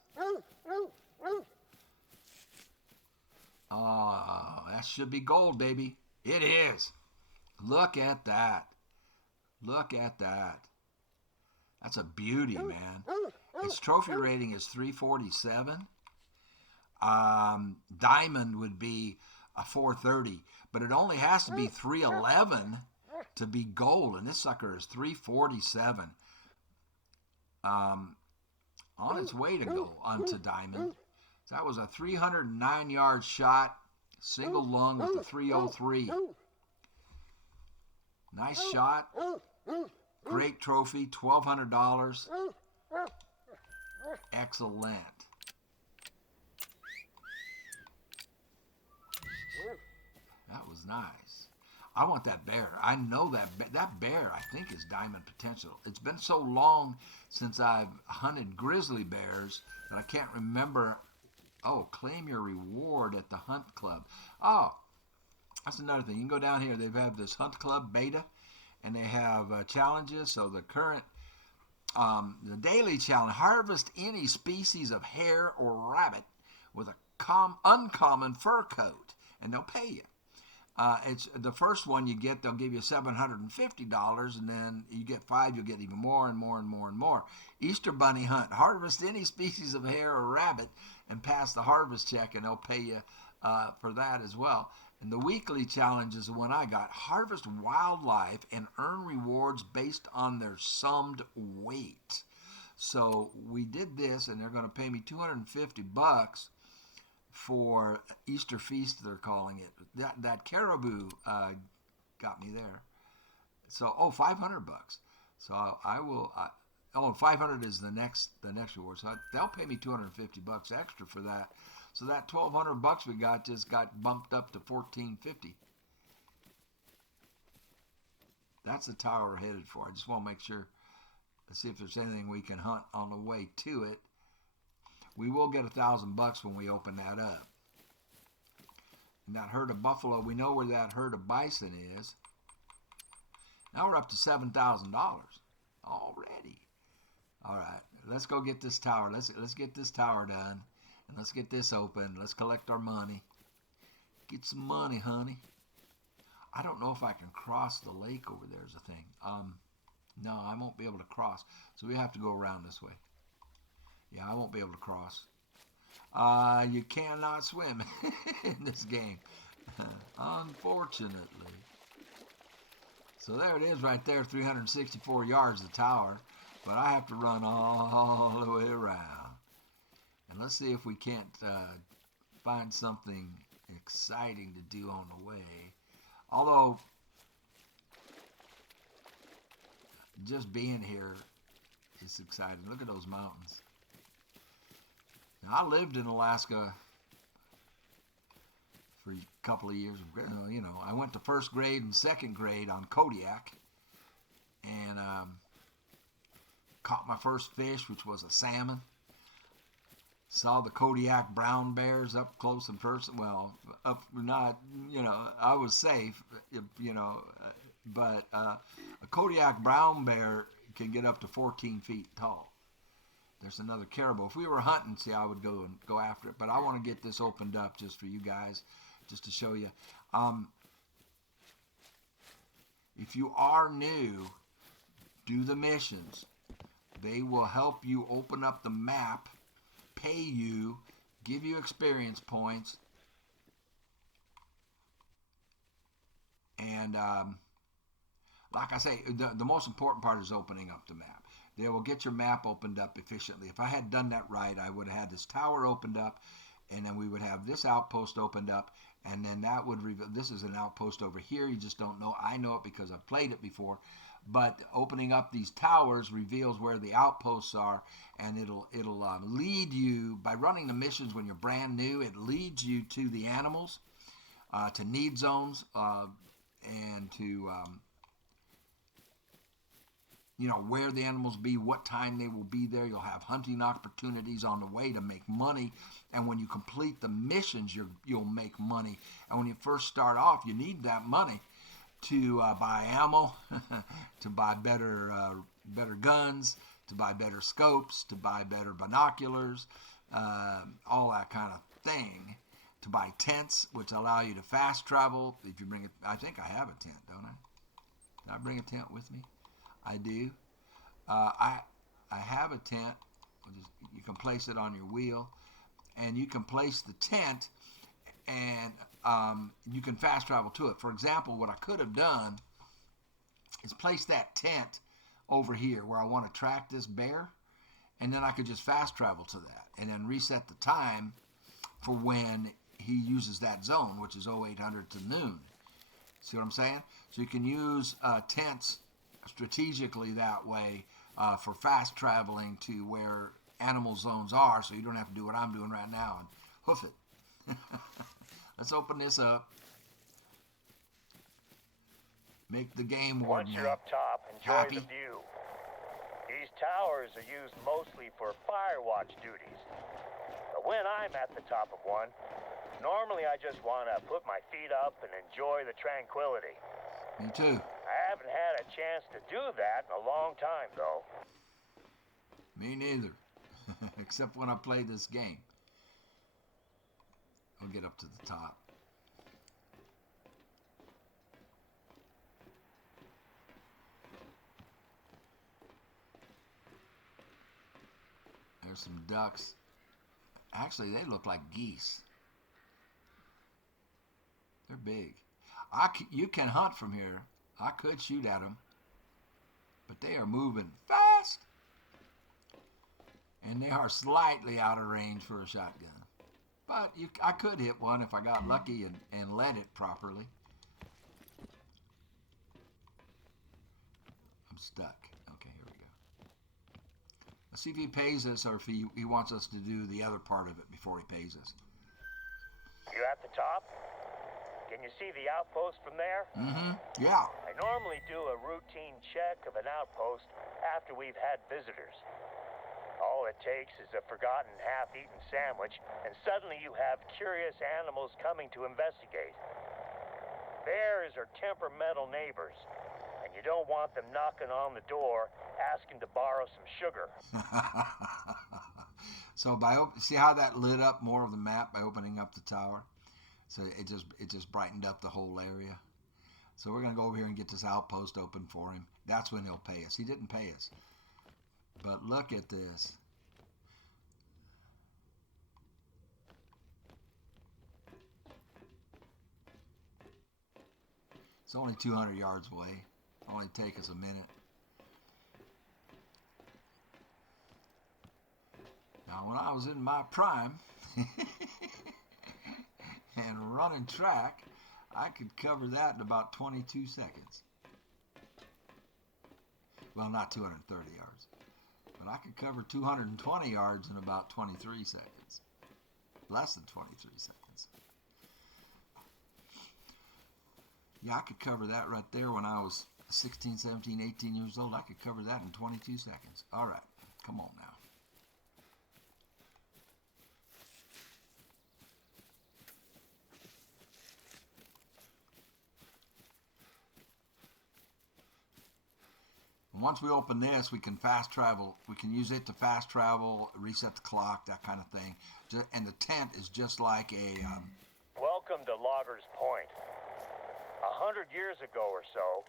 Oh, that should be gold, baby. It is. Look at that. Look at that. That's a beauty, man. Its trophy rating is 347. Diamond would be a 430, but it only has to be 311 to be gold, and this sucker is 347. On its way to go onto diamond. So that was a 309-yard shot, single lung with the 303. Nice shot. Great trophy, $1,200. Excellent. That was nice. I want that bear. I know that bear, I think, is diamond potential. It's been so long since I've hunted grizzly bears that I can't remember. Oh, claim your reward at the hunt club. Oh, that's another thing. You can go down here. They have this hunt club beta, and they have challenges. So the current, the daily challenge, harvest any species of hare or rabbit with a uncommon fur coat, and they'll pay you. It's the first one you get, they'll give you $750, and then you get 5, you'll get even more and more and more and more. Easter bunny hunt: harvest any species of hare or rabbit and pass the harvest check, and they'll pay you for that as well. And the weekly challenge is the one I got: harvest wildlife and earn rewards based on their summed weight. So we did this, and they're going to pay me $250 for Easter feast, they're calling it. That caribou got me there. So $500. So I will. 500 is the next reward. So they'll pay me $250 extra for that. So that $1,200 we got just got bumped up to $1,450. That's the tower we're headed for. I just want to make sure. Let's see if there's anything we can hunt on the way to it. We will get $1,000 when we open that up. And that herd of buffalo, we know where that herd of bison is. Now we're up to $7,000 already. All right, let's go get this tower. Let's get this tower done, and let's get this open. Let's collect our money. Get some money, honey. I don't know if I can cross the lake over there is a thing. No, I won't be able to cross. So we have to go around this way. Yeah, I won't be able to cross. You cannot swim in this game, unfortunately. So there it is right there, 364 yards, the tower. But I have to run all the way around. And let's see if we can't find something exciting to do on the way. Although, just being here is exciting. Look at those mountains. Now, I lived in Alaska for a couple of years. You know, I went to first grade and second grade on Kodiak, and caught my first fish, which was a salmon. Saw the Kodiak brown bears up close and personal. Well, up not, you know, I was safe, you know, but a Kodiak brown bear can get up to 14 feet tall. There's another caribou. If we were hunting, see, I would go after it. But I want to get this opened up just for you guys, just to show you. If you are new, do the missions. They will help you open up the map, pay you, give you experience points, and like I say, the most important part is opening up the map. They will get your map opened up efficiently. If I had done that right, I would have had this tower opened up, and then we would have this outpost opened up, and then that would reveal, this is an outpost over here. You just don't know. I know it because I've played it before. But opening up these towers reveals where the outposts are, and it'll lead you, by running the missions when you're brand new, it leads you to the animals, to need zones, and to you know, where the animals be, what time they will be there. You'll have hunting opportunities on the way to make money. And when you complete the missions, you'll make money. And when you first start off, you need that money to buy ammo, to buy better guns, to buy better scopes, to buy better binoculars, all that kind of thing. To buy tents, which allow you to fast travel. If you bring it, I think I have a tent, don't I? Did I bring a tent with me? I do. I have a tent. You can place it on your wheel, and you can place the tent, and you can fast travel to it. For example, what I could have done is place that tent over here where I want to track this bear, and then I could just fast travel to that, and then reset the time for when he uses that zone, which is 0800 to noon. See what I'm saying? So you can use tents strategically that way for fast traveling to where animal zones are, so you don't have to do what I'm doing right now and hoof it. Let's open this up. Make the game warden Once you're up top, enjoy happy. the view. These towers are used mostly for fire watch duties. But when I'm at the top of one, normally I just want to put my feet up and enjoy the tranquility. Me too. I haven't had a chance to do that in a long time, though. Me neither. Except when I play this game. I'll get up to the top. some ducks. Actually, they look like geese. They're big. You can hunt from here. I could shoot at them, but they are moving fast, and they are slightly out of range for a shotgun. But I could hit one if I got lucky and led it properly. I'm stuck. Okay, here we go. Let's see if he pays us or if he wants us to do the other part of it before he pays us. You at the top? Can you see the outpost from there? Mm-hmm. Yeah. I normally do a routine check of an outpost after we've had visitors. All it takes is a forgotten half-eaten sandwich, and suddenly you have curious animals coming to investigate. Bears are temperamental neighbors, and you don't want them knocking on the door asking to borrow some sugar. So see how that lit up more of the map by opening up the tower? So it just brightened up the whole area. So we're going to go over here and get this outpost open for him. That's when he'll pay us. He didn't pay us. But look at this. It's only 200 yards away. It'll only take us a minute. Now, when I was in my prime and running track, I could cover that in about 22 seconds. Well, not 230 yards. But I could cover 220 yards in about 23 seconds. Less than 23 seconds. Yeah, I could cover that right there when I was 16, 17, 18 years old. I could cover that in 22 seconds. All right, come on now. Once we open this, we can fast travel. We can use it to fast travel, reset the clock, that kind of thing. And the tent is just like a... Welcome to Loggers Point. 100 years ago or so,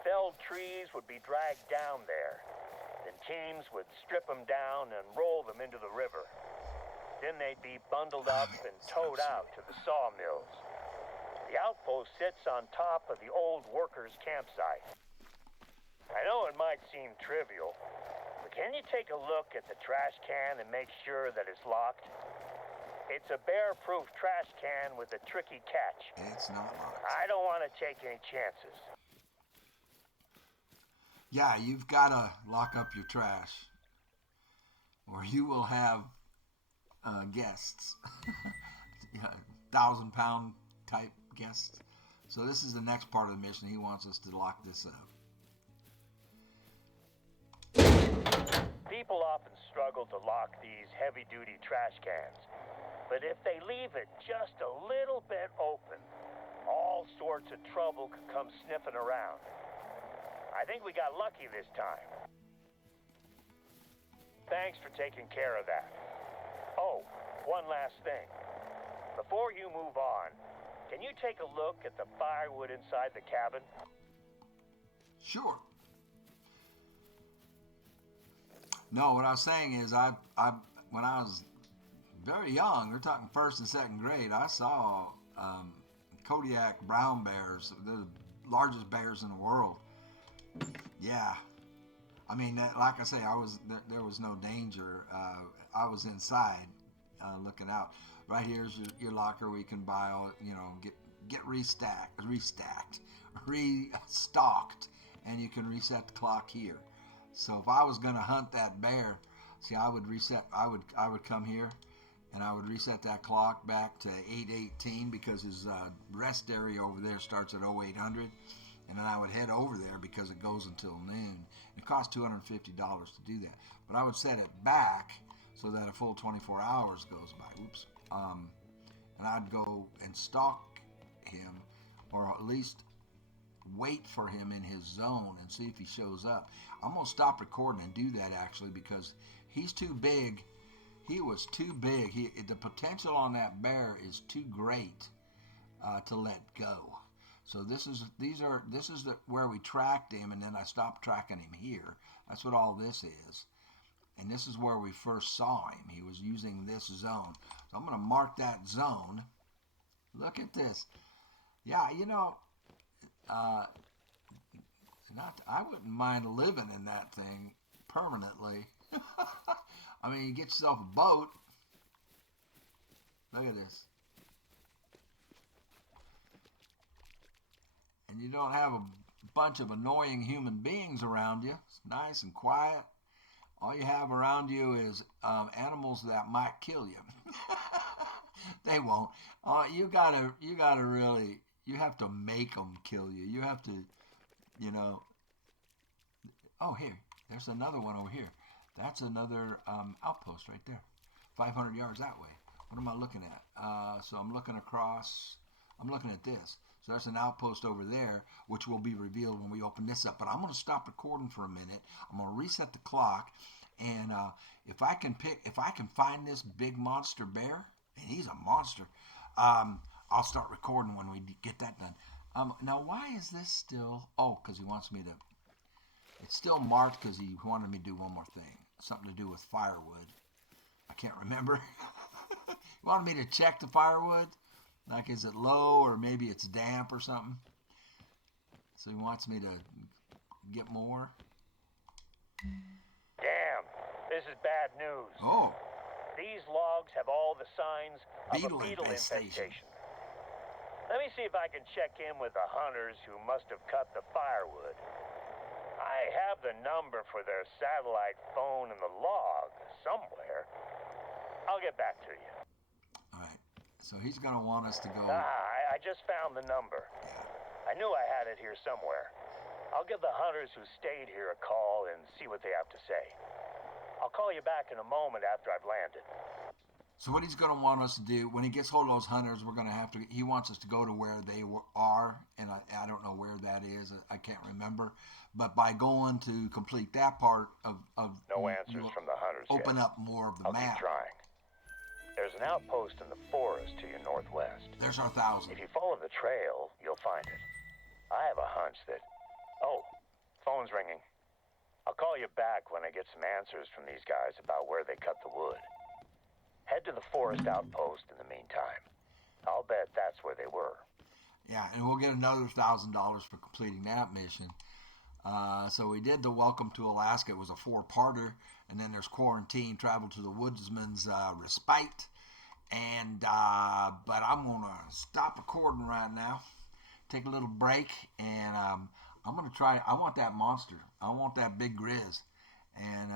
felled trees would be dragged down there. Then teams would strip them down and roll them into the river. Then they'd be bundled up and towed out to the sawmills. The outpost sits on top of the old workers' campsite. I know it might seem trivial, but can you take a look at the trash can and make sure that it's locked? It's a bear-proof trash can with a tricky catch. It's not locked. I don't want to take any chances. Yeah, you've got to lock up your trash, or you will have guests, 1,000-pound type guests. So this is the next part of the mission. He wants us to lock this up. People often struggle to lock these heavy-duty trash cans, but if they leave it just a little bit open, all sorts of trouble could come sniffing around. I think we got lucky this time. Thanks for taking care of that. Oh, one last thing. Before you move on, can you take a look at the firewood inside the cabin? Sure. No, what I was saying is I when I was very young, we're talking first and second grade, I saw Kodiak brown bears, the largest bears in the world. Yeah. I mean, like I say, there was no danger. I was inside looking out. Right here's your locker where you can buy all, get restocked, and you can reset the clock here. So if I was going to hunt that bear, see, I would come here and I would reset that clock back to 8:18 because his rest area over there starts at 0800, and then I would head over there because it goes until noon. It costs $250 to do that, but I would set it back so that a full 24 hours goes by. Oops. And I'd go and stalk him, or at least wait for him in his zone and see if he shows up. I'm going to stop recording and do that actually because he's too big. He was too big. The potential on that bear is too great to let go. So this is where we tracked him, and then I stopped tracking him here. That's what all this is. And this is where we first saw him. He was using this zone. So I'm going to mark that zone. Look at this. Yeah, you know, I wouldn't mind living in that thing permanently. I mean, you get yourself a boat. Look at this. And you don't have a bunch of annoying human beings around you. It's nice and quiet. All you have around you is animals that might kill you. They won't. You gotta really. You have to make them kill you. You have to, you know. Oh, here, there's another one over here. That's another outpost right there. 500 yards that way. What am I looking at? So I'm looking across. I'm looking at this. So there's an outpost over there, which will be revealed when we open this up. But I'm going to stop recording for a minute. I'm going to reset the clock, and if I can find this big monster bear, and he's a monster, I'll start recording when we get that done. Now, why is this still? Oh, because he wants me to. It's still marked because he wanted me to do one more thing, something to do with firewood. I can't remember. He wanted me to check the firewood. Like, is it low or maybe it's damp or something? So he wants me to get more. Damn, this is bad news. Oh. These logs have all the signs of a beetle infestation. Let me see if I can check in with the hunters who must have cut the firewood. I have the number for their satellite phone in the log somewhere. I'll get back to you. All right. So he's going to want us to go. I just found the number. Yeah. I knew I had it here somewhere. I'll give the hunters who stayed here a call and see what they have to say. I'll call you back in a moment after I've landed. So what he's going to want us to do, when he gets hold of those hunters, we're going to have to, he wants us to go to where they are, and I don't know where that is. I can't remember. But by going to complete that part of no answers from the hunters open yet. up more of the I'll map. keep trying. There's an outpost in the forest to your northwest. There's our 1,000. If you follow the trail, you'll find it. I have a hunch that... Oh, phone's ringing. I'll call you back when I get some answers from these guys about where they cut the wood. Head to the forest outpost in the meantime. I'll bet that's where they were. Yeah, and we'll get another $1,000 for completing that mission. So we did the Welcome to Alaska. It was a 4-parter. And then there's Quarantine, Travel to the Woodsman's Respite. And but I'm going to stop recording right now. Take a little break. And I'm going to try. I want that monster. I want that big Grizz. And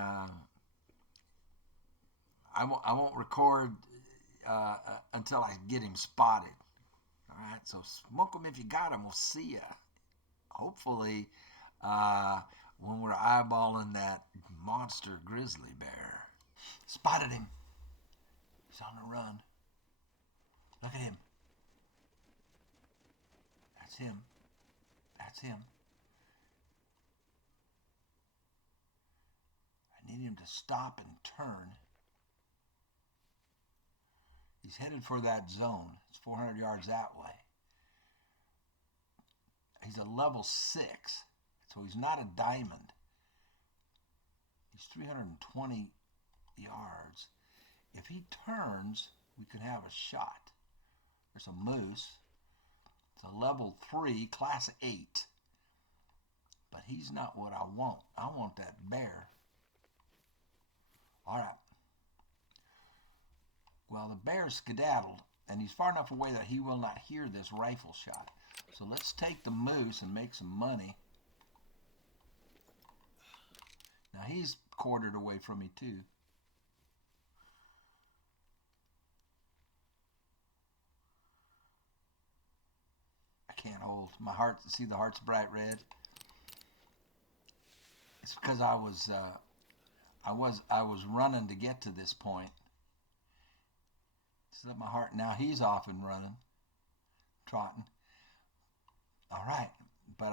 I won't record until I get him spotted. All right, so smoke him if you got him. We'll see ya. Hopefully, when we're eyeballing that monster grizzly bear. Spotted him. He's on the run. Look at him. That's him. That's him. I need him to stop and turn. He's headed for that zone. It's 400 yards that way. He's a level 6, so he's not a diamond. He's 320 yards. If he turns, we could have a shot. There's a moose. It's a level 3, class 8. But he's not what I want. I want that bear. All right. Well, the bear skedaddled, and he's far enough away that he will not hear this rifle shot. So let's take the moose and make some money. Now he's quartered away from me too. I can't hold my heart. See, the heart's bright red. It's because I was running to get to this point. So that my heart, now he's off and running, trotting. All right, but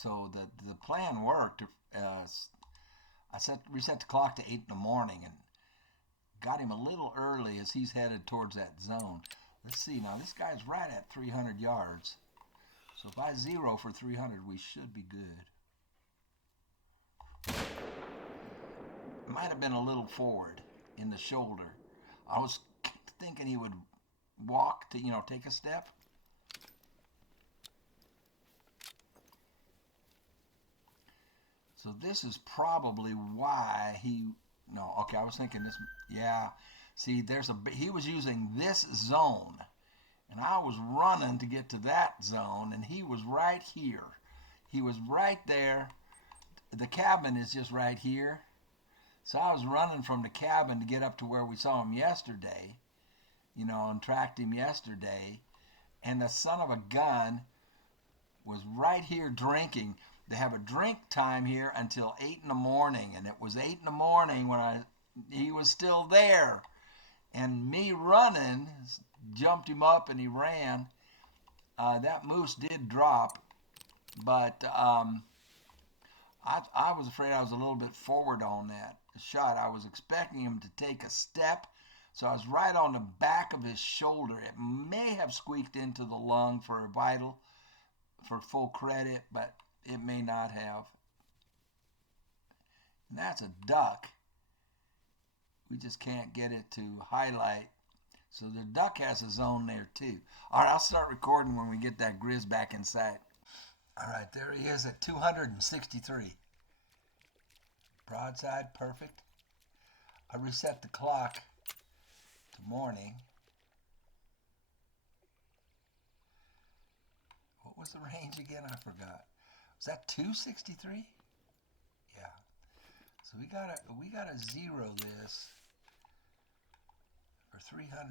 so the plan worked. I reset the clock to 8 in the morning and got him a little early as he's headed towards that zone. Let's see, now this guy's right at 300 yards. So if I zero for 300, we should be good. might have been a little forward in the shoulder. I was thinking he would walk to, take a step. So this is probably why no, okay, I was thinking this, yeah. See, he was using this zone, and I was running to get to that zone, and he was right here. He was right there. The cabin is just right here. So I was running from the cabin to get up to where we saw him yesterday, and tracked him yesterday. And the son of a gun was right here drinking. They have a drink time here until 8 in the morning, and it was 8 in the morning when he was still there. And me running jumped him up, and he ran. That moose did drop, but I was afraid I was a little bit forward on that shot. I was expecting him to take a step, so I was right on the back of his shoulder. It may have squeaked into the lung for a vital, for full credit, but it may not have. And that's a duck. We just can't get it to highlight. So the duck has a zone there too. All right, I'll start recording when we get that Grizz back in sight. All right, there he is at 263. Broadside, perfect. I reset the clock to morning. What was the range again? I forgot. Was that 263? Yeah. So we gotta zero this for 300.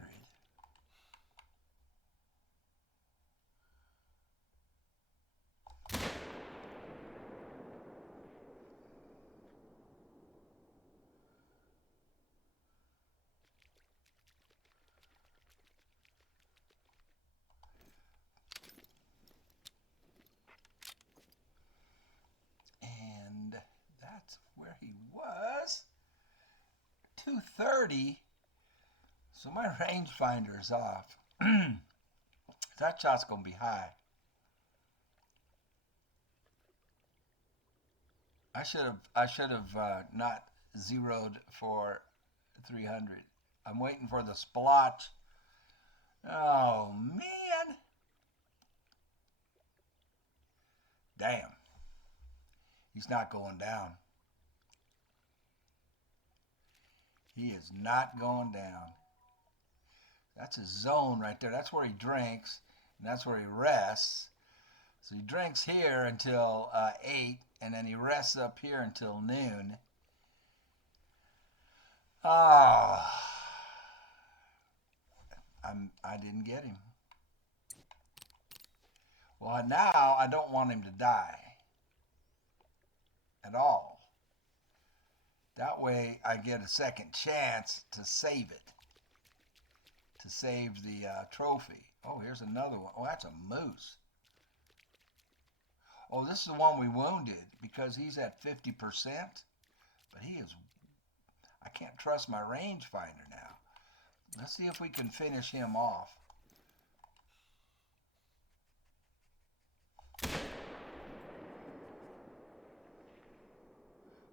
And that's where he was. 230. So my rangefinder is off. That shot's gonna be high. I should have not zeroed for 300. I'm waiting for the splotch. Oh man! Damn. He's not going down. He is not going down. That's his zone right there. That's where he drinks, and that's where he rests. So he drinks here until 8, and then he rests up here until noon. Oh, I didn't get him. Well, now I don't want him to die at all. That way I get a second chance to save it, to save the trophy. Oh, here's another one. Oh, that's a moose. Oh, this is the one we wounded because he's at 50%, but he is, I can't trust my rangefinder now. Let's see if we can finish him off.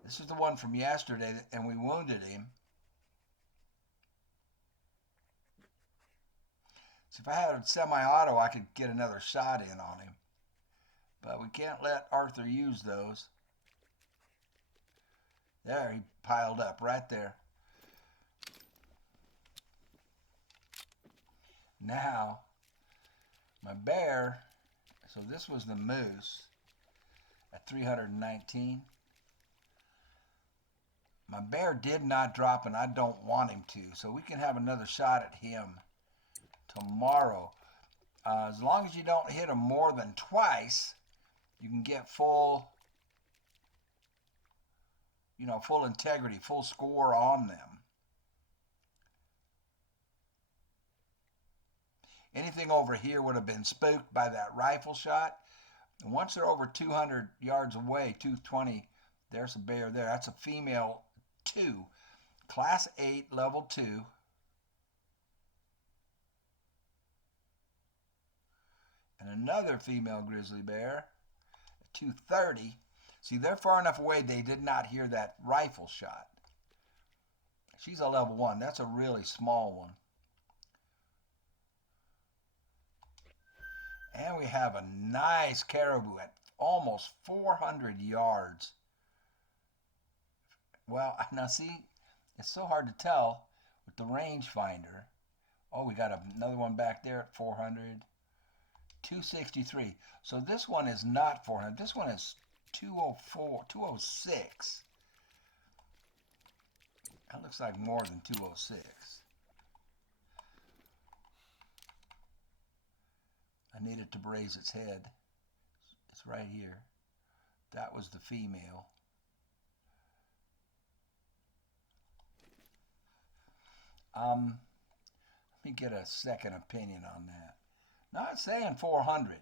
This is the one from yesterday, and we wounded him. So if I had a semi-auto, I could get another shot in on him. But we can't let Arthur use those. There, he piled up right there. Now, my bear, so this was the moose at 319. My bear did not drop, and I don't want him to, so we can have another shot at him tomorrow. As long as you don't hit him more than twice, you can get full, full integrity, full score on them. Anything over here would have been spooked by that rifle shot. And once they're over 200 yards away, 220, there's a bear there. That's a female 2, class 8, level 2. And another female grizzly bear, 230. See, they're far enough away they did not hear that rifle shot. She's a level 1. That's a really small one. And we have a nice caribou at almost 400 yards. Well, now see, it's so hard to tell with the rangefinder. Oh, we got another one back there at 400. 263. So this one is not 400. This one is 204, 206. That looks like more than 206. I need it to raise its head. It's right here. That was the female. Let me get a second opinion on that. Not saying 400.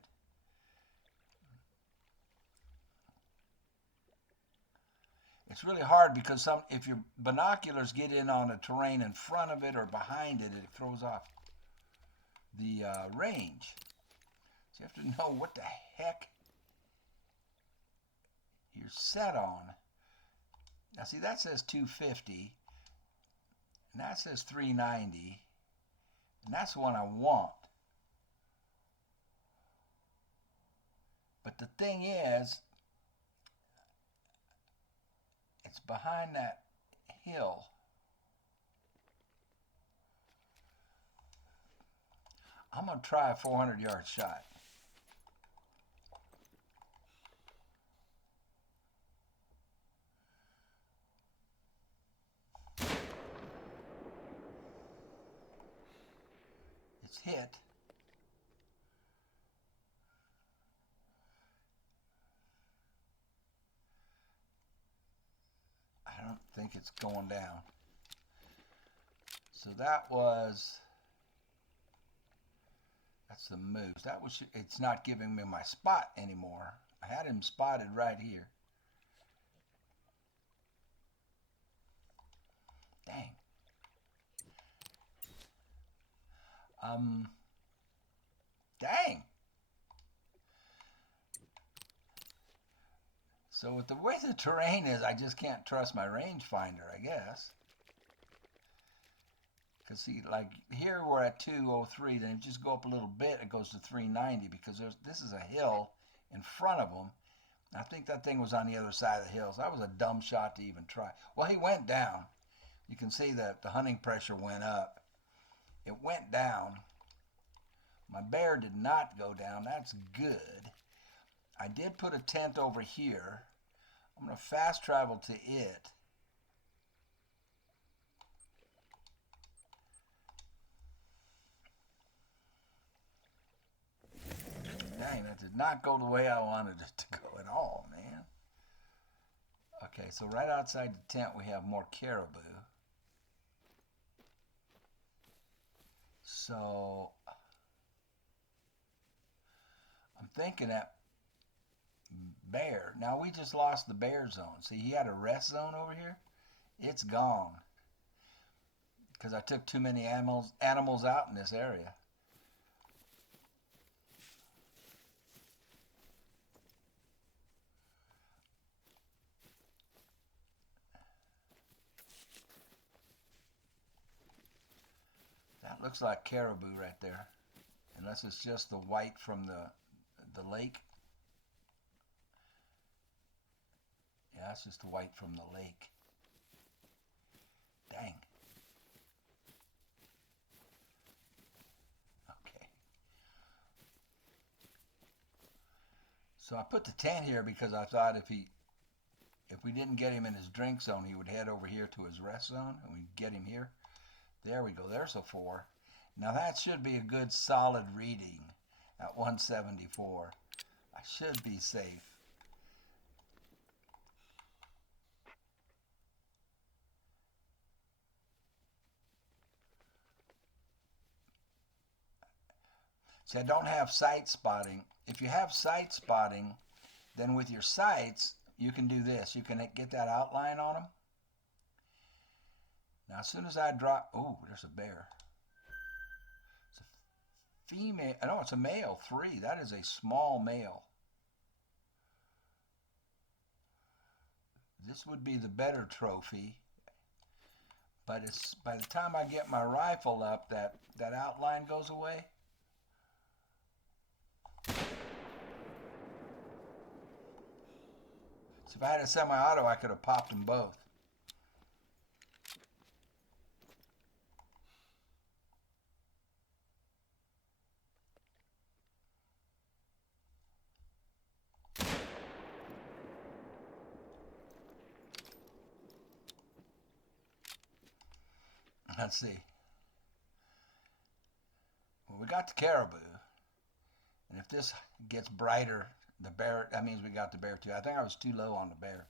It's really hard because if your binoculars get in on a terrain in front of it or behind it, it throws off the range. So you have to know what the heck you're set on. Now see, that says 250, and that says 390, and that's the one I want. But the thing is, it's behind that hill. I'm going to try a 400-yard shot. It's hit. I don't think it's going down. So that's the moves. It's not giving me my spot anymore. I had him spotted right here. Dang. Dang. So with the way the terrain is, I just can't trust my rangefinder, I guess. Because see, like here we're at 203, then if you just go up a little bit, it goes to 390 because this is a hill in front of them. I think that thing was on the other side of the hill, so that was a dumb shot to even try. Well, he went down. You can see that the hunting pressure went up. It went down. My bear did not go down. That's good. I did put a tent over here. I'm going to fast travel to it. Dang, that did not go the way I wanted it to go at all, man. Okay, so right outside the tent we have more caribou. So I'm thinking that bear. Now we just lost the bear zone. See, he had a rest zone over here. It's gone because I took too many animals out in this area. That looks like caribou right there, unless it's just the white from the lake. Yeah, it's just the white from the lake. Dang. Okay. So I put the tent here because I thought if we didn't get him in his drink zone, he would head over here to his rest zone, and we'd get him here. There we go. There's a 4. Now that should be a good solid reading at 174. I should be safe. See, I don't have sight spotting. If you have sight spotting, then with your sights, you can do this. You can get that outline on them. Now, as soon as I drop, oh, there's a bear. It's a female. No, it's a male. 3. That is a small male. This would be the better trophy. But it's by the time I get my rifle up, that outline goes away. So if I had a semi-auto, I could have popped them both. Let's see. Well, we got the caribou. And if this gets brighter, the bear, that means we got the bear too. I think I was too low on the bear.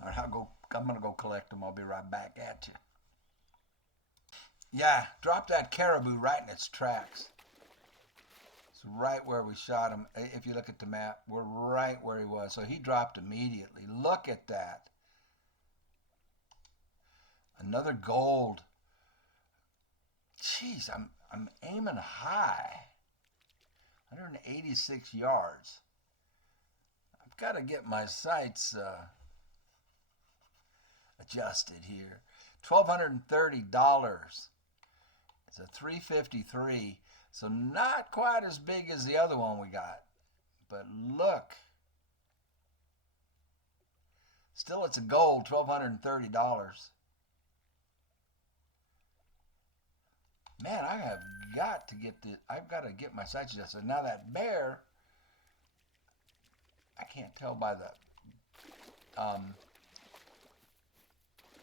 All right, I'm going to go collect them. I'll be right back at you. Yeah, drop that caribou right in its tracks. It's right where we shot him. If you look at the map, we're right where he was. So he dropped immediately. Look at that. Another gold. Jeez, I'm aiming high. 186 yards. I've got to get my sights adjusted here. $1,230. It's a 353, so not quite as big as the other one we got. But look. Still, it's a gold, $1,230. Man, I've got to get my sights adjusted. Now that bear, I can't tell by the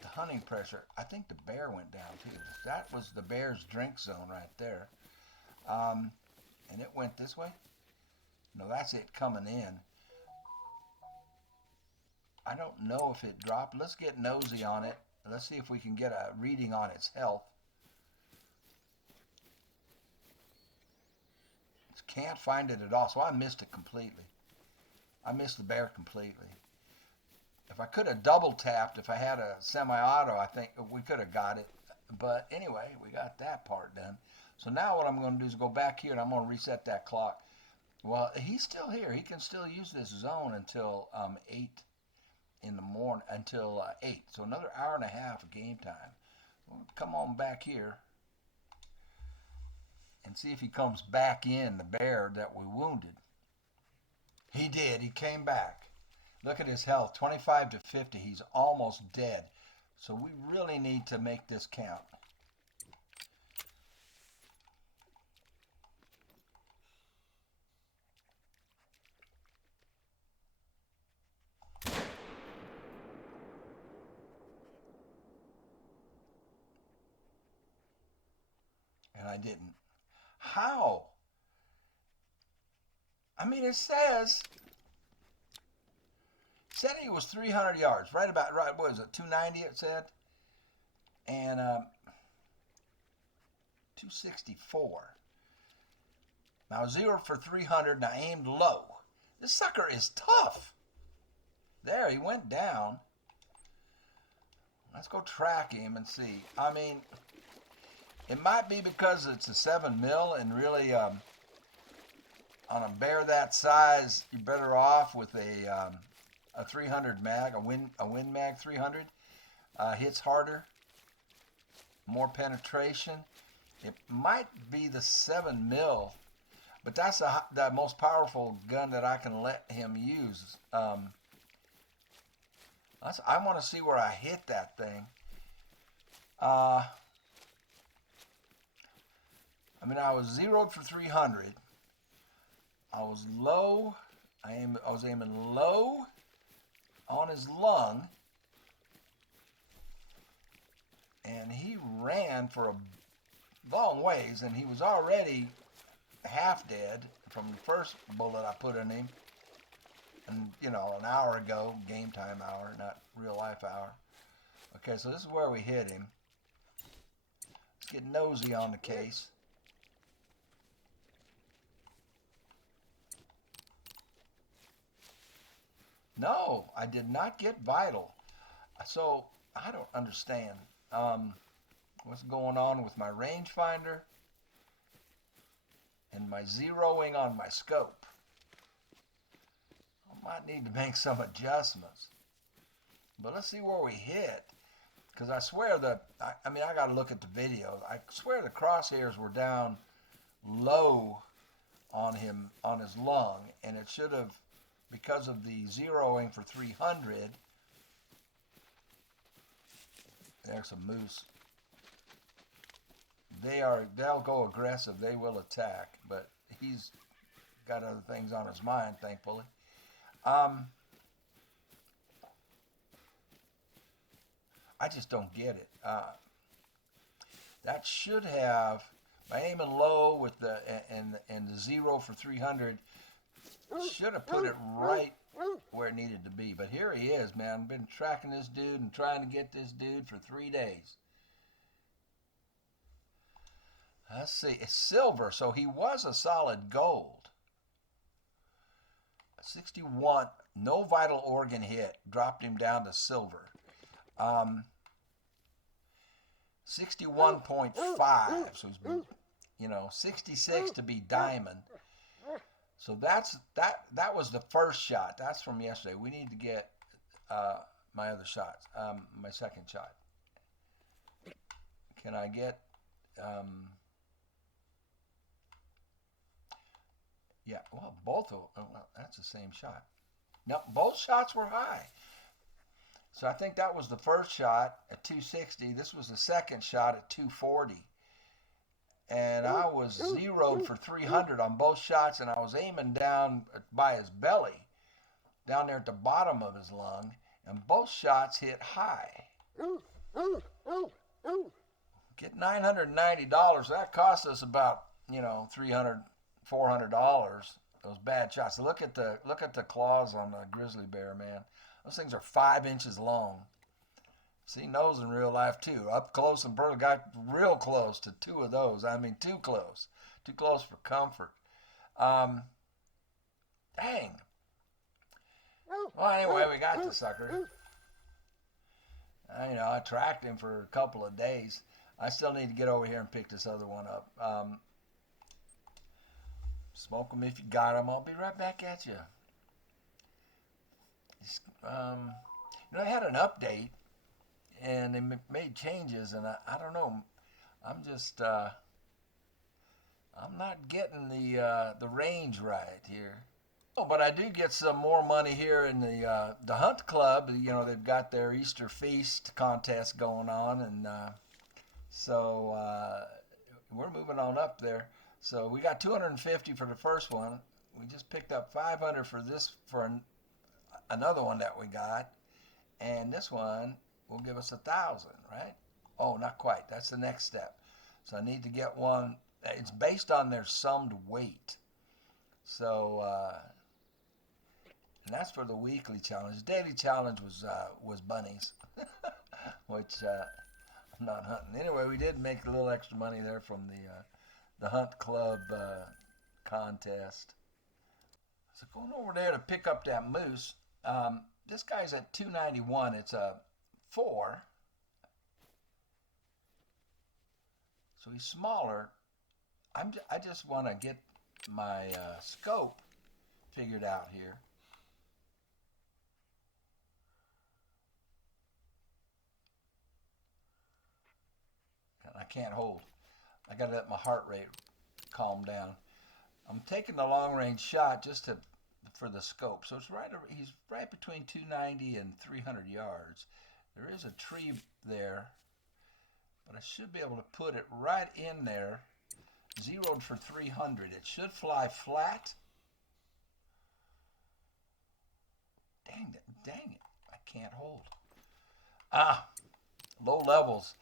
hunting pressure. I think the bear went down too. That was the bear's drink zone right there. And it went this way. No, that's it coming in. I don't know if it dropped. Let's get nosy on it. Let's see if we can get a reading on its health. Can't find it at all, so I missed it completely. I missed the bear completely. If I could have double tapped, if I had a semi-auto, I think we could have got it. But anyway, we got that part done. So now what I'm going to do is go back here and I'm going to reset that clock. Well, he's still here. He can still use this zone until 8 in the morning, until 8. So another hour and a half of game time. We'll come on back here and see if he comes back in, the bear that we wounded. He did. He came back. Look at his health, 25 to 50. He's almost dead. So we really need to make this count. And I didn't. How? I mean, it said he was 300 yards, right, what was it, 290 it said? And 264. Now 0 for 300, and I aimed low. This sucker is tough. There, he went down. Let's go track him and see. I mean, it might be because it's a 7mm, and really on a bear that size, you're better off with a 300 mag, a Win Mag 300. Hits harder, more penetration. It might be the 7mm, but that's the most powerful gun that I can let him use. I want to see where I hit that thing. I mean, I was 0'd for 300. I was low. I was aiming low on his lung, and he ran for a long ways, and he was already half dead from the first bullet I put in him. And, you know, an hour ago, game time hour, not real life hour. Okay, so this is where we hit him. Let's get nosy on the case. No, I did not get vital. So I don't understand what's going on with my rangefinder and my zeroing on my scope. I might need to make some adjustments. But let's see where we hit. because I swear that, I mean, I got to look at the video. I swear the crosshairs were down low on him, on his lung, and it should have, because of the zeroing for 300. There's a moose. They'll go aggressive. They will attack, but he's got other things on his mind, thankfully. I just don't get it. That should have, by aiming low with the and the zero for 300, should have put it right where it needed to be. But here he is, man. I've been tracking this dude and trying to get this dude for 3 days. Let's see. It's silver, so he was a solid gold. 61, no vital organ hit, dropped him down to silver. 61.5, so he's, 66 to be diamond. So that was the first shot. That's from yesterday. We need to get my other shots, my second shot. Can I get? Yeah, well, both of them. Well, that's the same shot. No, both shots were high. So I think that was the first shot at 260. This was the second shot at 240. And I was zeroed for 300 on both shots, and I was aiming down by his belly, down there at the bottom of his lung, and both shots hit high. Get $990. That cost us about, $300, $400. Those bad shots. Look at the claws on the grizzly bear, man. Those things are 5 inches long. See those in real life too. Up close and personal. Got real close to 2 of those. I mean, too close. Too close for comfort. Dang. Well, anyway, we got the sucker. I tracked him for a couple of days. I still need to get over here and pick this other one up. Smoke them if you got them. I'll be right back at you. I had an update, and they made changes, and I don't know. I'm just I'm not getting the range right here. Oh, but I do get some more money here in the Hunt Club. They've got their Easter Feast contest going on, and so we're moving on up there. So we got 250 for the first one. We just picked up 500 for this another one that we got, and this one will give us 1,000, right? Oh, not quite. That's the next step. So I need to get one. It's based on their summed weight. So, and that's for the weekly challenge. The daily challenge was bunnies, which I'm not hunting. Anyway, we did make a little extra money there from the Hunt Club contest. So going over there to pick up that moose. This guy's at 291. It's a 4. So he's smaller. I just want to get my scope figured out here. And I can't hold. I got to let my heart rate calm down. I'm taking the long range shot just for the scope. So he's right between 290 and 300 yards. There is a tree there, but I should be able to put it right in there, zeroed for 300. It should fly flat. Dang it, I can't hold. Low levels.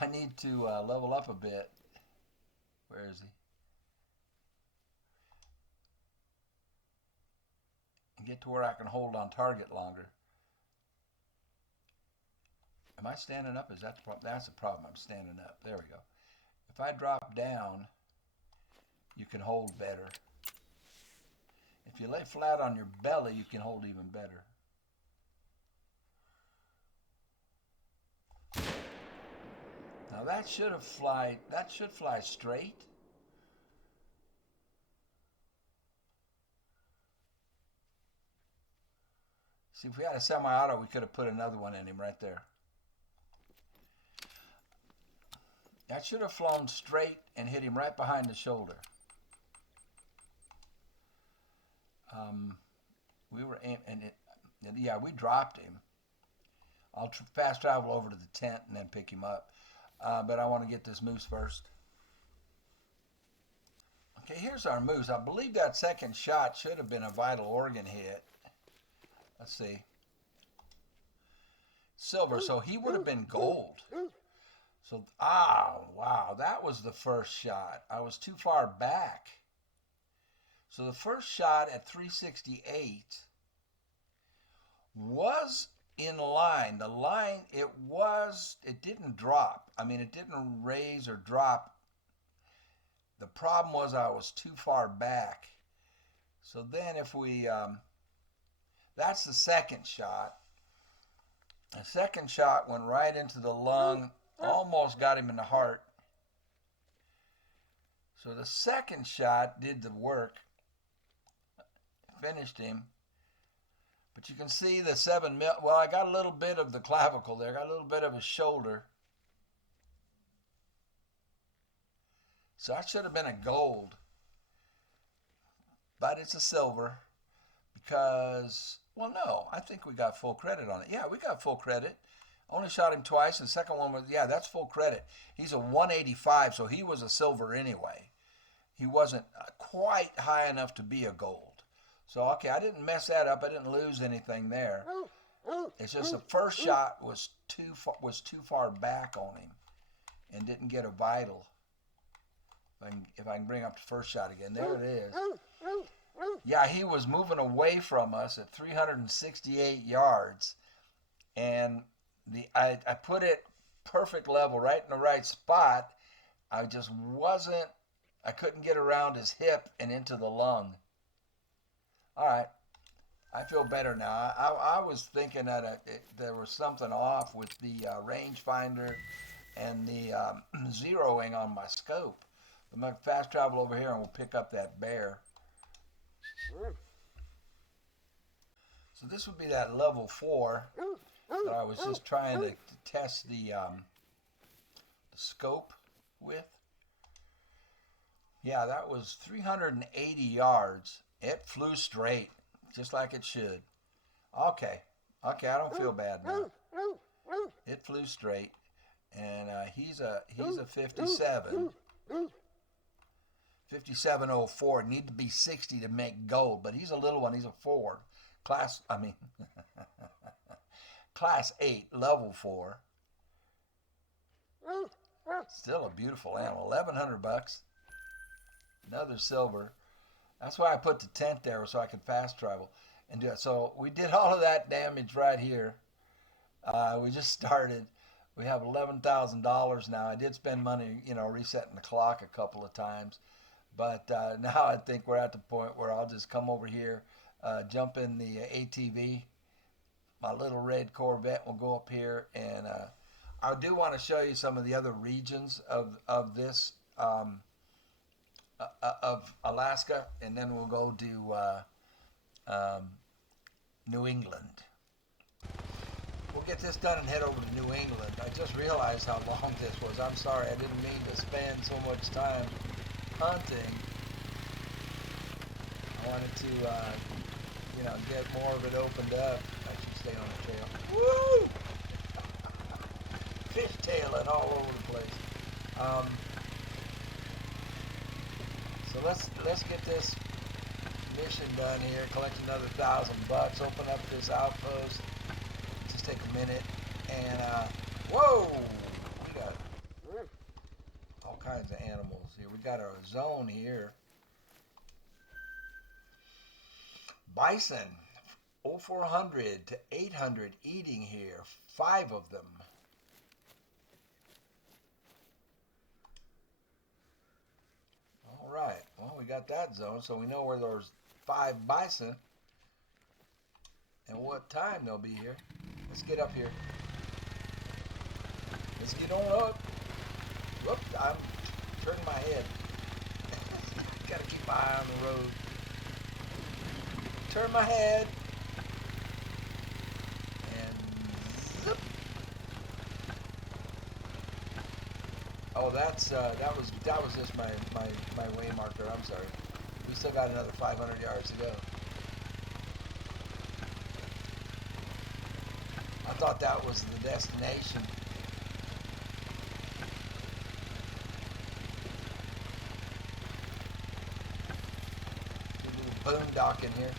I need to level up a bit. Where is he? And get to where I can hold on target longer. Am I standing up? Is that the problem? That's the problem. I'm standing up. There we go. If I drop down, you can hold better. If you lay flat on your belly, you can hold even better. Now that should fly straight. See, if we had a semi-auto, we could have put another one in him right there. That should have flown straight and hit him right behind the shoulder. We were yeah, we dropped him. I'll fast travel over to the tent and then pick him up. But I want to get this moose first. Okay, here's our moose. I believe that second shot should have been a vital organ hit. Let's see. Silver, so he would have been gold. So, wow, that was the first shot. I was too far back. So the first shot at 368 was in line. The line, it didn't drop. I mean, it didn't raise or drop. The problem was I was too far back. So then if we, that's the second shot. The second shot went right into the lung, almost got him in the heart. So the second shot did the work, finished him. But you can see the 7 mil. Well, I got a little bit of the clavicle there, got a little bit of his shoulder. So that should have been a gold, but it's a silver because, well, no, I think we got full credit on it. Yeah, we got full credit. Only shot him twice, and the second one was, yeah, that's full credit. He's a 185, so he was a silver anyway. He wasn't quite high enough to be a gold. So, okay, I didn't mess that up. I didn't lose anything there. It's just the first shot was too far back on him and didn't get a vital. If I can bring up the first shot again. There it is. Yeah, he was moving away from us at 368 yards. And I put it perfect level, right in the right spot. I couldn't get around his hip and into the lung. All right. I feel better now. I was thinking that there was something off with the rangefinder and the zeroing on my scope. I'm going to fast travel over here and we'll pick up that bear. So this would be that level 4 that I was just trying to test the scope with. Yeah, that was 380 yards. It flew straight, just like it should. Okay, I don't feel bad now. It flew straight, and he's a 57. 5704. Need to be 60 to make gold, but he's a little one. He's a 4. Class 8, level 4. Still a beautiful animal. $1,100. Another silver. That's why I put the tent there so I could fast travel and do it. So we did all of that damage right here. We just started. We have $11,000 now. I did spend money, resetting the clock a couple of times. But now I think we're at the point where I'll just come over here, jump in the ATV. My little red Corvette will go up here. And I do want to show you some of the other regions of this, of Alaska. And then we'll go to New England. We'll get this done and head over to New England. I just realized how long this was. I'm sorry, I didn't mean to spend so much time hunting. I wanted to, get more of it opened up. I should stay on the trail. Woo! Fishtailing all over the place. So let's get this mission done here. Collect another $1,000. Open up this outpost. Just take a minute and whoa! We got all kinds of animals here. We got our zone here. Bison, 0400 to 800 eating here. 5 of them. All right. Well, we got that zone, so we know where there's 5 bison and what time they'll be here. Let's get up here. Let's get on up. Whoop, I'm turning my head. Gotta keep my eye on the road. Turn my head. And zip. Oh, that was just my way marker. I'm sorry. We still got another 500 yards to go. I thought that was the destination. A little boondock in here.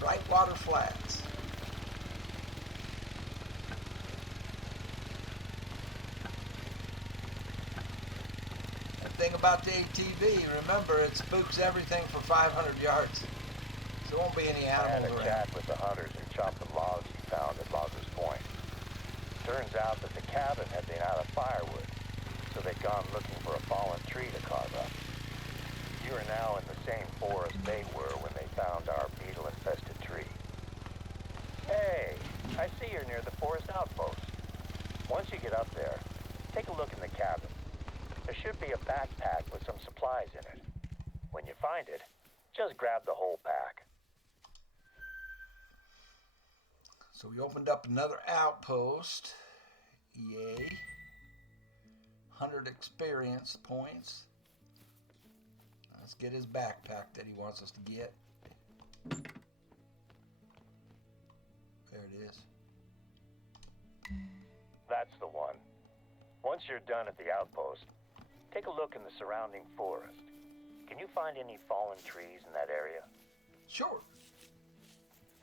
Brightwater Flats. The thing about the ATV, remember, it spooks everything for 500 yards. So there won't be any animals I had a around. chat with the hunters who chopped the logs he found at Loggers Point. Turns out that the cabin had been out of firewood, so they'd gone looking for a fallen tree to carve up. You are now in the same forest they were when they found our beetle-infested tree. Hey, I see you're near the forest outpost. Once you get up there, take a look in the cabin. There should be a backpack with some supplies in it. When you find it, just grab the whole pack. So we opened up another outpost. Yay. 100 experience points. Let's get his backpack that he wants us to get. There it is. That's the one. Once you're done at the outpost, take a look in the surrounding forest. Can you find any fallen trees in that area? Sure.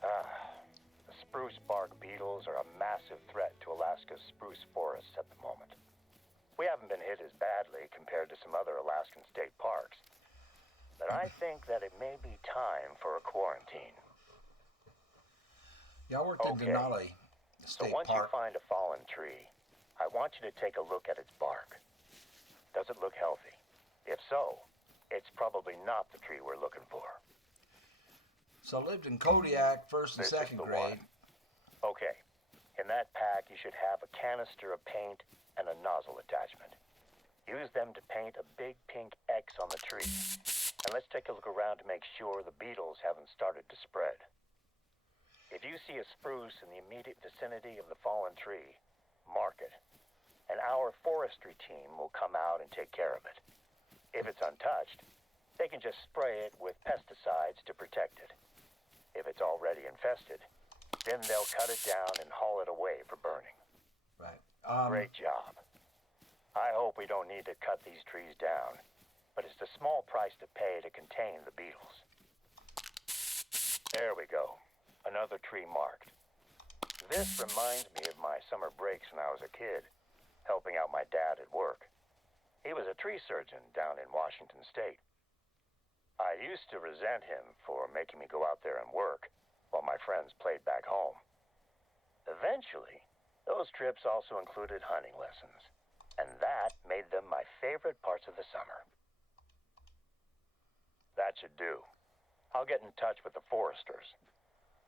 The spruce bark beetles are a massive threat to Alaska's spruce forests at the moment. We haven't been hit as badly compared to some other Alaskan state parks, but I think that it may be time for a quarantine. Yeah, I worked in Denali So State once Park. you find a fallen tree, I want you to take a look at its bark. Does it look healthy? If so, it's probably not the tree we're looking for. So I lived in Kodiak first and This is second the grade. one. Okay. In that pack, you should have a canister of paint and a nozzle attachment. Use them to paint a big pink X on the tree. And let's take a look around to make sure the beetles haven't started to spread. If you see a spruce in the immediate vicinity of the fallen tree, mark it. And our forestry team will come out and take care of it. If it's untouched, they can just spray it with pesticides to protect it. If it's already infested, then they'll cut it down and haul it away for burning. Right. Great job. I hope we don't need to cut these trees down, but it's a small price to pay to contain the beetles. There we go. Another tree marked. This reminds me of my summer breaks when I was a kid, helping out my dad at work. He was a tree surgeon down in Washington State. I used to resent him for making me go out there and work while my friends played back home. Eventually, those trips also included hunting lessons, and that made them my favorite parts of the summer. That should do. I'll get in touch with the foresters.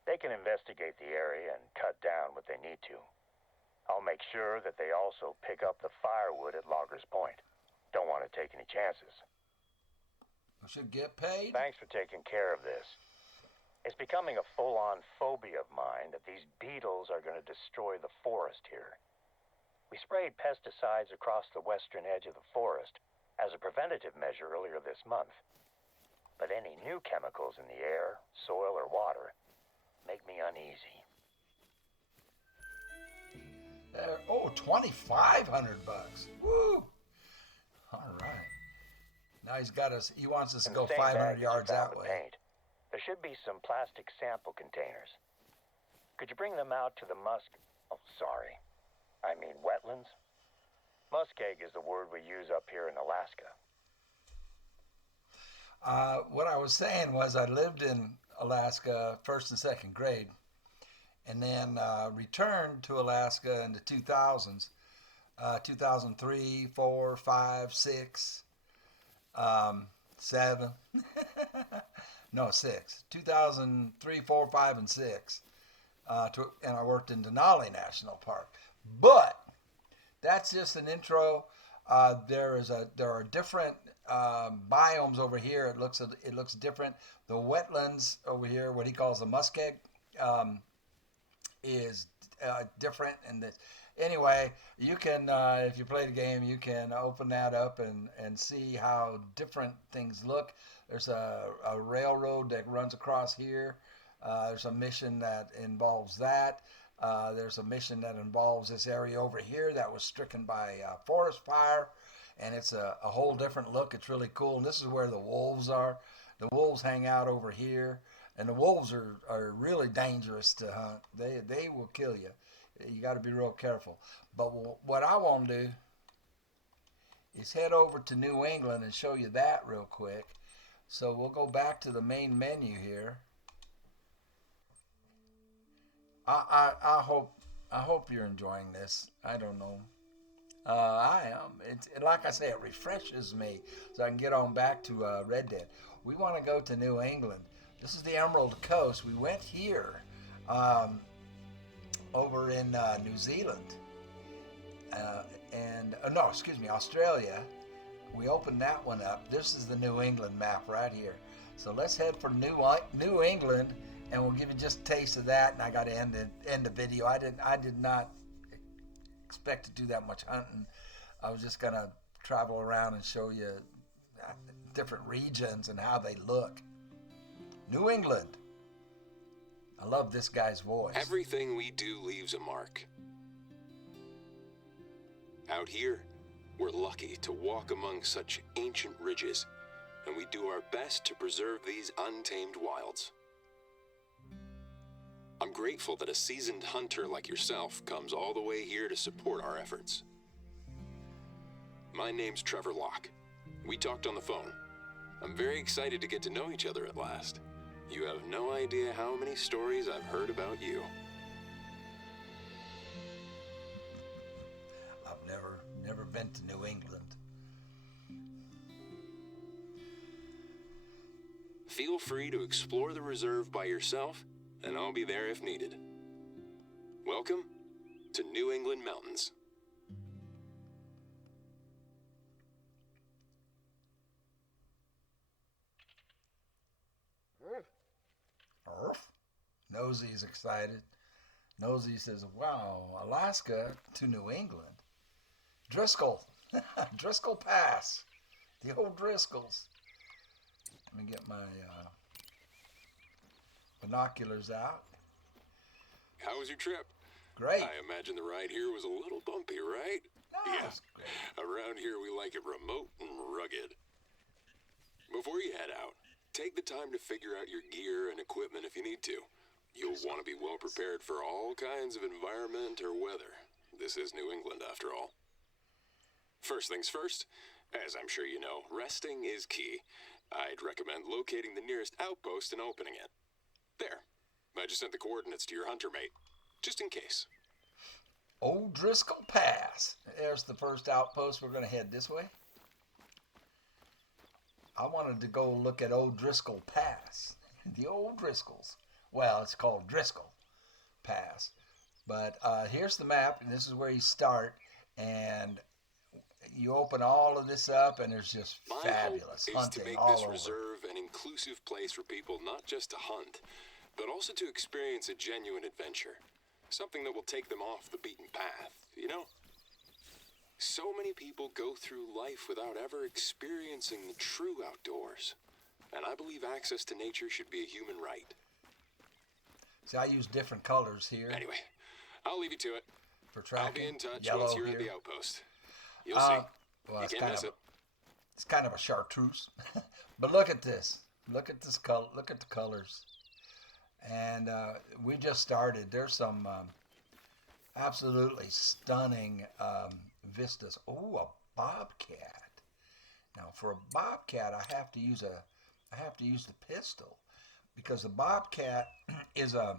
They can investigate the area and cut down what they need to. I'll make sure that they also pick up the firewood at Loggers Point. Don't want to take any chances. I should get paid. Thanks for taking care of this. It's becoming a full-on phobia of mine that these beetles are going to destroy the forest here. We sprayed pesticides across the western edge of the forest as a preventative measure earlier this month. But any new chemicals in the air, soil, or water make me uneasy. Oh, $2,500. Woo! All right. Now he's got us. He wants us to In go the same 500 bag yards you found that the way. paint, there should be some plastic sample containers. Could you bring them out to the wetlands? Muskeg is the word we use up here in Alaska. What I was saying was I lived in Alaska first and second grade, and then returned to Alaska in the 2000s, 2003, 4, 5, 6, 7, no 6, 2003, 4, 5, and 6, and I worked in Denali National Park. But that's just an intro. There are different biomes over here. It looks different. The wetlands over here, what he calls the muskeg, is different. And anyway, you can, if you play the game, you can open that up and see how different things look. There's a railroad that runs across here. There's a mission that involves that. There's a mission that involves this area over here that was stricken by forest fire, and it's a whole different look. It's really cool. And this is where the wolves are. The wolves hang out over here, and the wolves are really dangerous to hunt. They will kill you. You got to be real careful. But what I want to do is head over to New England and show you that real quick. So we'll go back to the main menu here. I hope you're enjoying this. I don't know. I am. It's like I say, it refreshes me so I can get on back to Red Dead. We want to go to New England. This is the Emerald Coast. We went here over in New Zealand Australia. We opened that one up. This is the New England map right here. So let's head for New England, and we'll give you just a taste of that. And I got to end the video. I did not expect to do that much hunting. I was just gonna travel around and show you different regions and how they look. New England. I love this guy's voice. Everything we do leaves a mark. Out here, we're lucky to walk among such ancient ridges, and we do our best to preserve these untamed wilds. I'm grateful that a seasoned hunter like yourself comes all the way here to support our efforts. My name's Trevor Locke. We talked on the phone. I'm very excited to get to know each other at last. You have no idea how many stories I've heard about you. I've never been to New England. Feel free to explore the reserve by yourself, and I'll be there if needed. Welcome to New England Mountains. Nosey's excited. Nosey says, wow, Alaska to New England. Driscoll. Driscoll Pass. The old Driscolls. Let me get my binoculars out. How was your trip? Great. I imagine the ride here was a little bumpy, right? No, Yeah. great. Around here we like it remote and rugged. Before you head out, take the time to figure out your gear and equipment if you need to. You'll want to be well prepared for all kinds of environment or weather. This is New England after all. First things first, as I'm sure you know, resting is key. I'd recommend locating the nearest outpost and opening it. There. I just sent the coordinates to your hunter mate, just in case. Old Driscoll Pass. There's the first outpost. We're going to head this way. I wanted to go look at Old Driscoll Pass. The old Driscolls. Well, it's called Driscoll Pass. But here's the map, and this is where you start. And you open all of this up, and there's just fabulous hunting all over. My hope is to make this reserve an inclusive place for people not just to hunt, but also to experience a genuine adventure. Something that will take them off the beaten path, you know? So many people go through life without ever experiencing the true outdoors. And I believe access to nature should be a human right. See, I use different colors here. Anyway, I'll leave you to it. For tracking. I'll be in touch Yellow once you're here. at the outpost. You'll see. Well, You can't miss it. It's kind of a chartreuse. But look at this. Look at this color. Look at the colors. And we just started. There's some absolutely stunning vistas. Oh, a bobcat. Now, for a bobcat, I have to use the pistol, because the bobcat is a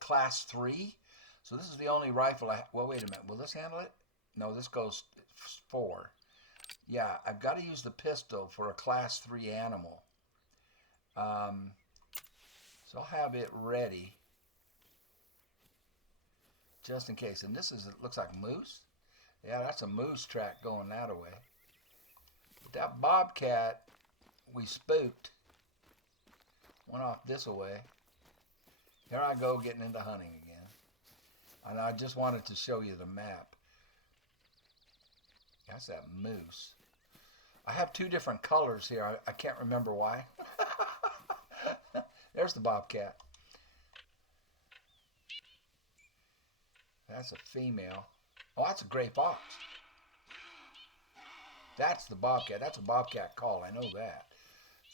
class 3. So this is the only rifle well, wait a minute. Will this handle it? No, this goes 4. Yeah, I've got to use the pistol for a class 3 animal. So I'll have it ready just in case. And this is, it looks like moose. Yeah, that's a moose track going that way. But that bobcat we spooked went off this way. Here I go getting into hunting again. And I just wanted to show you the map. That's that moose. I have two different colors here. I can't remember why. There's the bobcat. That's a female. Oh, that's a gray fox. That's the bobcat. That's a bobcat call. I know that.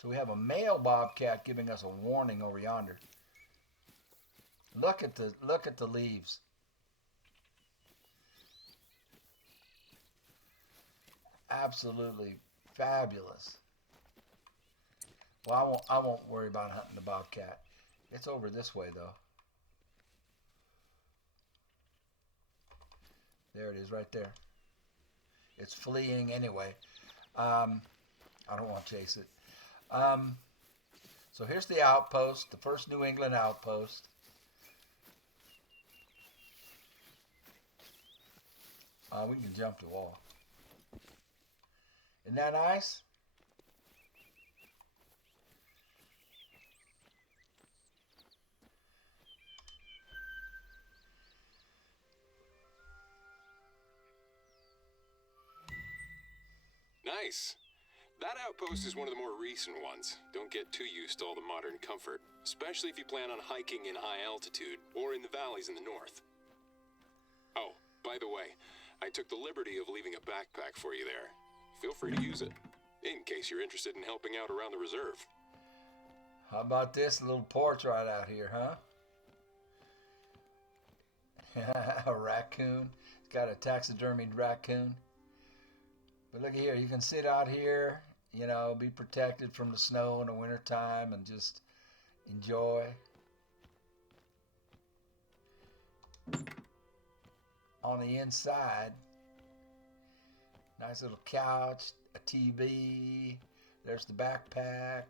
So we have a male bobcat giving us a warning over yonder. Look at the leaves. Absolutely fabulous. Well, I won't worry about hunting the bobcat. It's over this way though. There it is right there. It's fleeing anyway. I don't want to chase it. So here's the outpost, the first New England outpost. We can jump the wall. Isn't that nice? Nice. That outpost is one of the more recent ones. Don't get too used to all the modern comfort, especially if you plan on hiking in high altitude or in the valleys in the north. Oh, by the way, I took the liberty of leaving a backpack for you there. Feel free to use it, in case you're interested in helping out around the reserve. How about this little porch right out here, huh? A raccoon. It's got a taxidermied raccoon. But look here, you can sit out here, you know, be protected from the snow in the wintertime and just enjoy. On the inside, nice little couch, a TV, there's the backpack.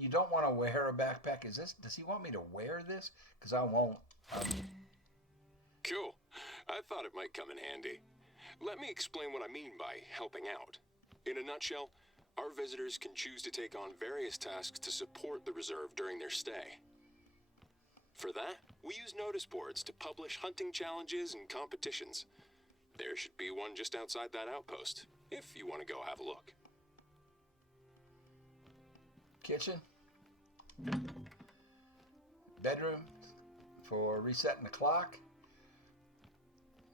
You don't want to wear a backpack. Does he want me to wear this? Because I won't. Cool. I thought it might come in handy. Let me explain what I mean by helping out. In a nutshell, our visitors can choose to take on various tasks to support the reserve during their stay. For that, we use notice boards to publish hunting challenges and competitions. There should be one just outside that outpost, if you want to go have a look. Kitchen. Bedroom for resetting the clock.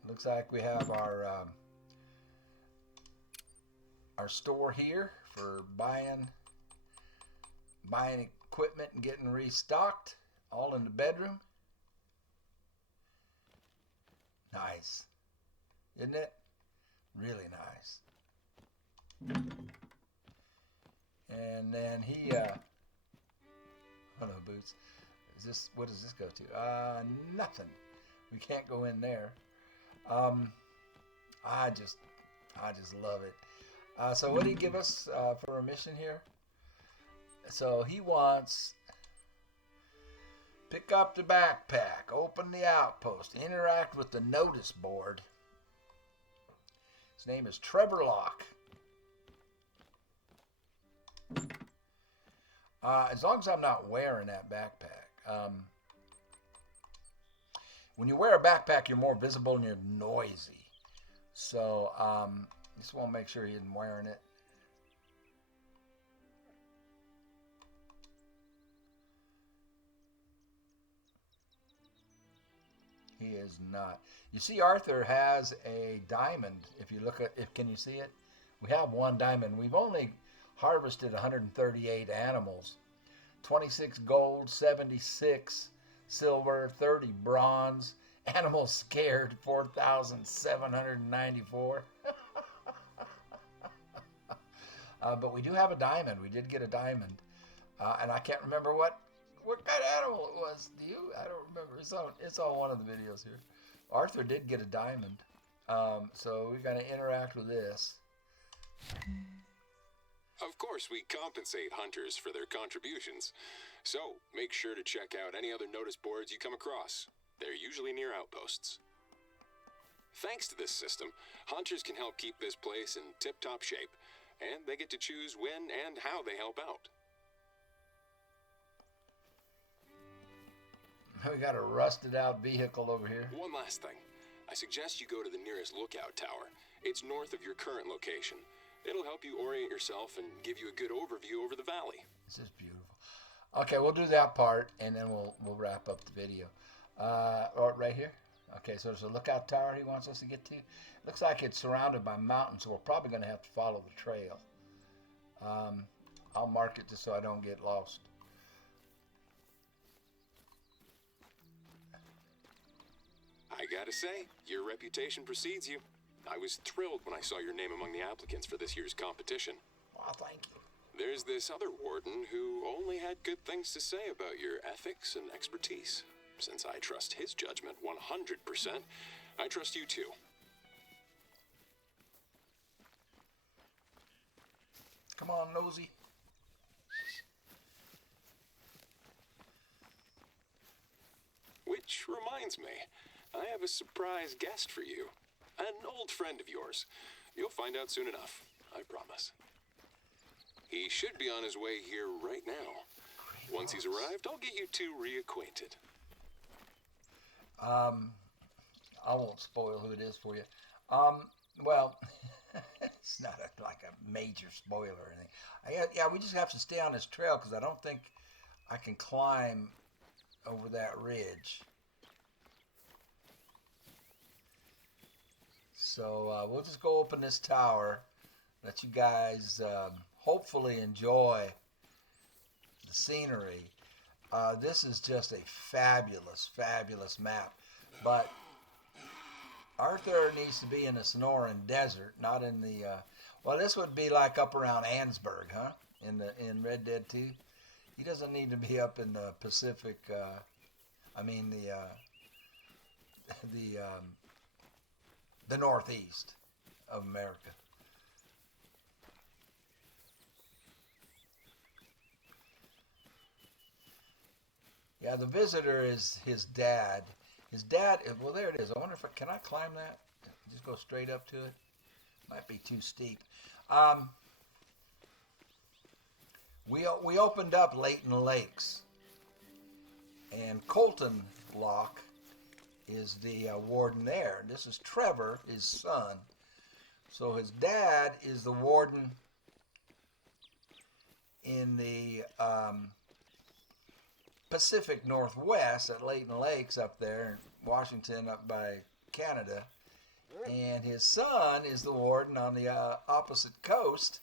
Looks like we have our store here for buying equipment and getting restocked. All in the bedroom. Nice. Isn't it? Really nice. And then he hello Boots. What does this go to? Nothing. We can't go in there. I just love it. So what did he give us for a mission here? So he wants pick up the backpack, open the outpost, interact with the notice board. His name is Trevor Locke. As long as I'm not wearing that backpack. When you wear a backpack, you're more visible and you're noisy. So just want to make sure he isn't wearing it. He is not. You see, Arthur has a diamond. If you look at it, can you see it? We have one diamond. We've only harvested 138 animals. 26 gold, 76 silver, 30 bronze. Animals scared, 4,794. But we do have a diamond. We did get a diamond. And I can't remember what kind of animal it was. Do you? I don't remember. It's on one of the videos here. Arthur did get a diamond. So we're going to interact with this. Of course, we compensate hunters for their contributions. So make sure to check out any other notice boards you come across. They're usually near outposts. Thanks to this system, hunters can help keep this place in tip-top shape, and they get to choose when and how they help out. We got a rusted out vehicle over here. One last thing. I suggest you go to the nearest lookout tower. It's north of your current location. It'll help you orient yourself and give you a good overview over the valley. This is beautiful. Okay, we'll do that part, and then we'll wrap up the video. Right here? Okay, so there's a lookout tower he wants us to get to. Looks like it's surrounded by mountains, so we're probably going to have to follow the trail. I'll mark it just so I don't get lost. I gotta say, your reputation precedes you. I was thrilled when I saw your name among the applicants for this year's competition. Oh, thank you. There's this other warden who only had good things to say about your ethics and expertise. Since I trust his judgment 100%, I trust you too. Come on, Nosy. Which reminds me, I have a surprise guest for you. An old friend of yours. You'll find out soon enough, I promise. He should be on his way here right now. Once he's arrived, I'll get you two reacquainted. I won't spoil who it is for you. Well, it's not like a major spoiler or anything. Yeah, we just have to stay on this trail because I don't think I can climb over that ridge. So we'll just go open this tower, let you guys hopefully enjoy the scenery. This is just a fabulous, fabulous map. But Arthur needs to be in the Sonoran Desert, not in the... well, this would be like up around Ansburg, huh? In Red Dead 2. He doesn't need to be up in the Pacific... the Northeast of America. Yeah, the visitor is his dad. His dad, well, there it is. I wonder if can I climb that? Just go straight up to it? Might be too steep. We opened up Leighton Lakes, and Colton Lock is the warden there. This is Trevor, his son. So his dad is the warden in the Pacific Northwest at Leighton Lakes up there in Washington up by Canada. And his son is the warden on the opposite coast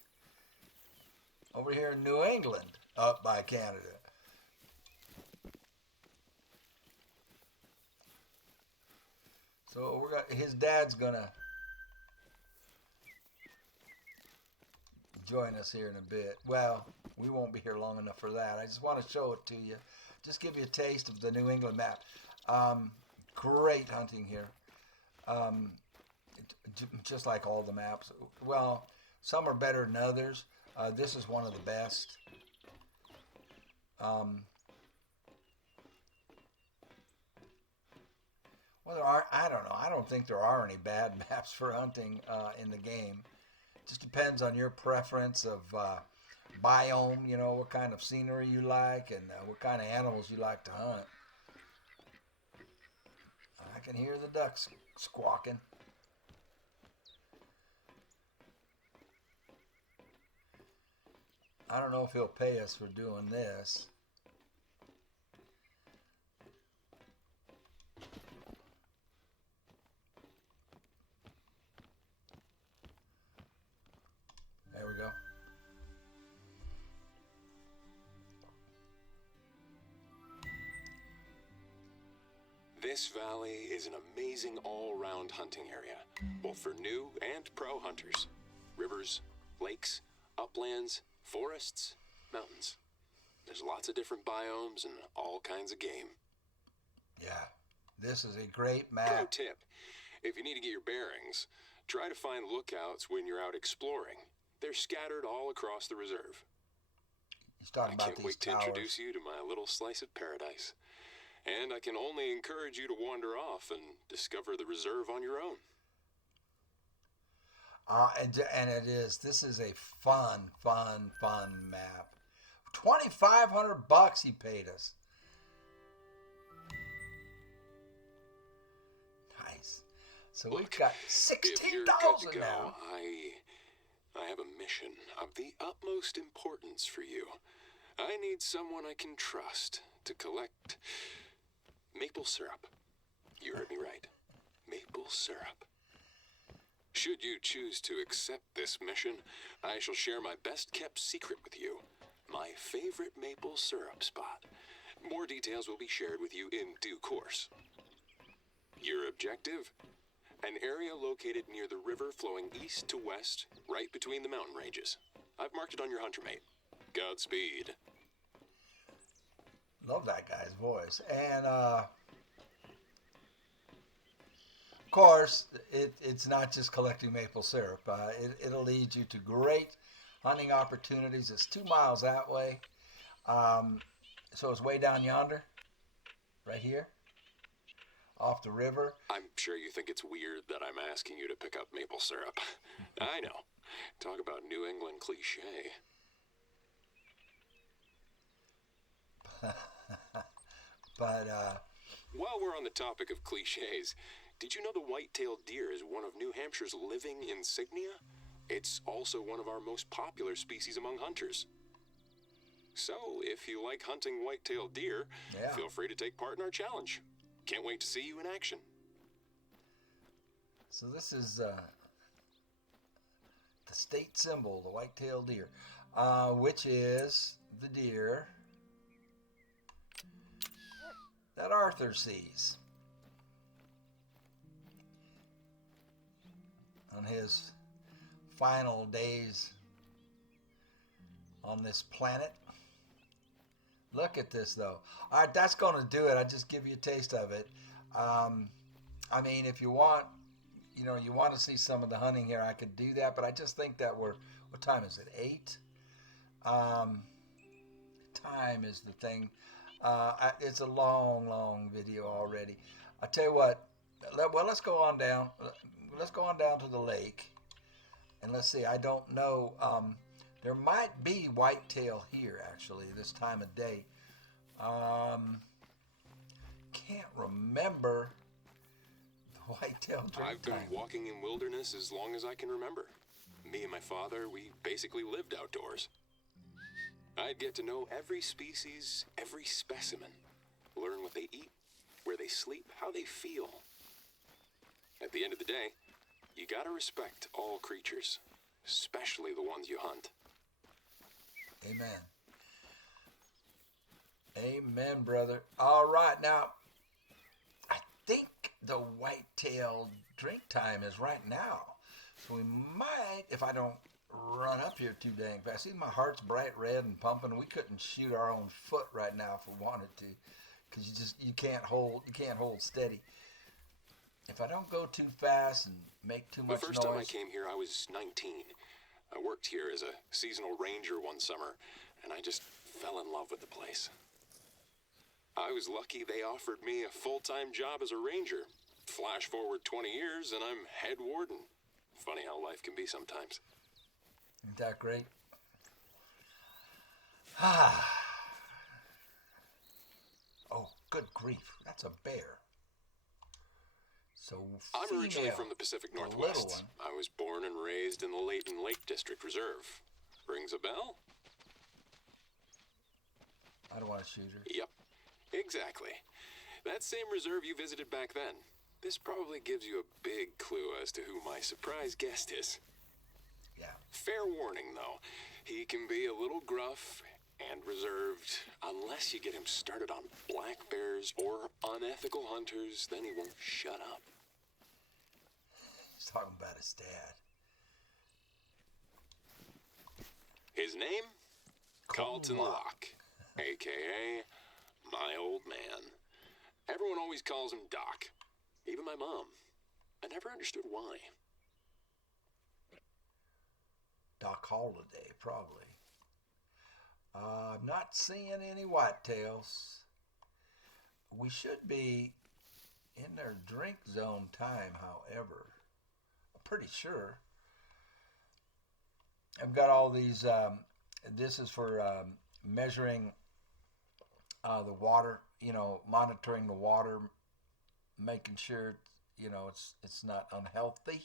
over here in New England up by Canada. So his dad's gonna join us here in a bit. Well, we won't be here long enough for that. I just want to show it to you. Just give you a taste of the New England map. Great hunting here. Just like all the maps. Well, some are better than others. This is one of the best. Well, I don't know. I don't think there are any bad maps for hunting in the game. It just depends on your preference of biome, you know, what kind of scenery you like and what kind of animals you like to hunt. I can hear the ducks squawking. I don't know if he'll pay us for doing this. There we go. This valley is an amazing all-round hunting area, both for new and pro hunters. Rivers, lakes, uplands, forests, mountains. There's lots of different biomes and all kinds of game. Yeah, this is a great Pro map. tip, if you need to get your bearings, try to find lookouts when you're out exploring. They're scattered all across the reserve. He's talking I about can't these wait to towers. introduce you to my little slice of paradise. And I can only encourage you to wander off and discover the reserve on your own. And it is. This is a fun map. $2,500 he paid us. So we've Look, got if you're good to 16,000 go, now. I have a mission of the utmost importance for you. I need someone I can trust to collect maple syrup. You heard me right. Maple syrup. Should you choose to accept this mission, I shall share my best-kept secret with you. My favorite maple syrup spot. More details will be shared with you in due course. Your objective? An area located near the river flowing east to west, right between the mountain ranges. I've marked it on your hunter mate. Godspeed. Love that guy's voice. And, of course, it's not just collecting maple syrup. It'll lead you to great hunting opportunities. It's 2 miles that way. So it's way down yonder, right here, off the river. I'm sure you think it's weird that I'm asking you to pick up maple syrup. I know. Talk about New England cliche. But, While we're on the topic of cliches, did you know the whitetail deer is one of New Hampshire's living insignia? It's also one of our most popular species among hunters. So, if you like hunting whitetail deer, Yeah. feel free to take part in our challenge. Can't wait to see you in action. so this is the state symbol, the whitetail deer, which is the deer that Arthur sees on his final days on this planet. Look at this, though. All right, that's going to do it. I just give you a taste of it. I mean, if you want, you want to see some of the hunting here, I could do that, but I just think that what time is it, 8? Time is the thing. It's a long video already. I tell you what, let's go on down. Let's go on down to the lake, and let's see. I don't know. There might be whitetail here actually this time of day. Can't remember the whitetail drink I've been time. walking in wilderness as long as I can remember. Me and my father, we basically lived outdoors. I'd get to know every species, every specimen, learn what they eat, where they sleep, how they feel. At the end of the day, you gotta respect all creatures, especially the ones you hunt. Amen. Amen, brother. All right, now, I think the whitetail drink time is right now. So we might, if I don't run up here too dang fast. See, my heart's bright red and pumping. We couldn't shoot our own foot right now if we wanted to, because you can't hold steady. If I don't go too fast and make too much noise. The first time I came here, I was 19. I worked here as a seasonal ranger one summer, and I just fell in love with the place. I was lucky they offered me a full-time job as a ranger. Flash forward 20 years, and I'm head warden. Funny how life can be sometimes. Isn't that great? Oh, good grief. That's a bear. So I'm originally from the Pacific the little Northwest. one. I was born and raised in the Layton Lake District Reserve. Rings a bell? I don't want to shoot her. Yep, exactly. That same reserve you visited back then. This probably gives you a big clue as to who my surprise guest is. Yeah. Fair warning, though. He can be a little gruff and reserved. Unless you get him started on black bears or unethical hunters, then he won't shut up. He's talking about his dad. His name? Carlton Locke. Locke, a.k.a. my old man. Everyone always calls him Doc. Even my mom. I never understood why. Doc Holiday, probably. I'm not seeing any whitetails. We should be in their drink zone time, however. I'm pretty sure. I've got all these, this is for measuring the water, monitoring the water, making sure you know, it's not unhealthy.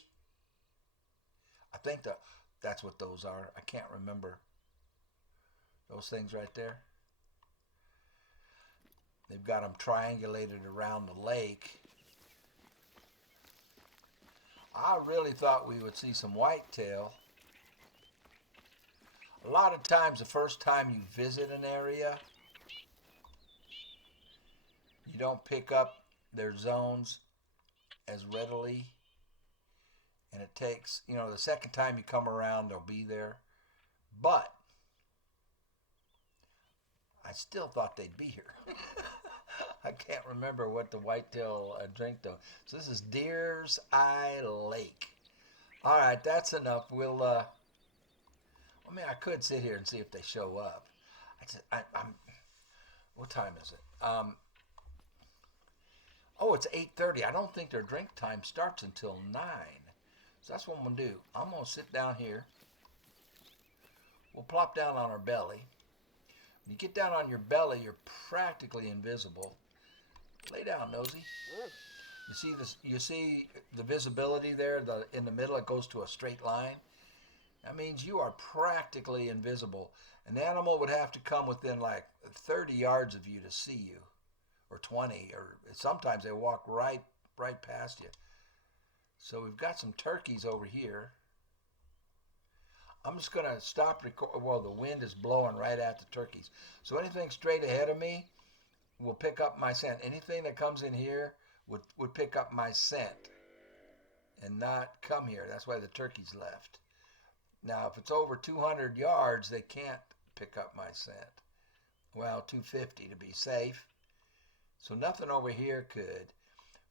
I think that's what those are. I can't remember. Those things right there. They've got them triangulated around the lake. I really thought we would see some whitetail. A lot of times, the first time you visit an area, you don't pick up their zones as readily. And it takes, you know, the second time you come around, they'll be there. But I still thought they'd be here. I can't remember what the whitetail drink though. So this is Deer's Eye Lake. All right, that's enough. We'll. I mean, I could sit here and see if they show up. I'm. What time is it? Oh, it's 8:30. I don't think their drink time starts until 9. So that's what I'm gonna do. I'm gonna sit down here. We'll plop down on our belly. When you get down on your belly, you're practically invisible. Lay down, Nosy. You see this? You see the visibility there? In the middle, it goes to a straight line. That means you are practically invisible. An animal would have to come within like 30 yards of you to see you, or 20, or sometimes they walk right past you. So we've got some turkeys over here. I'm just going to stop recording. Well, the wind is blowing right at the turkeys. So anything straight ahead of me will pick up my scent. Anything that comes in here would pick up my scent and not come here. That's why the turkeys left. Now, if it's over 200 yards, they can't pick up my scent. Well, 250 to be safe. So nothing over here could.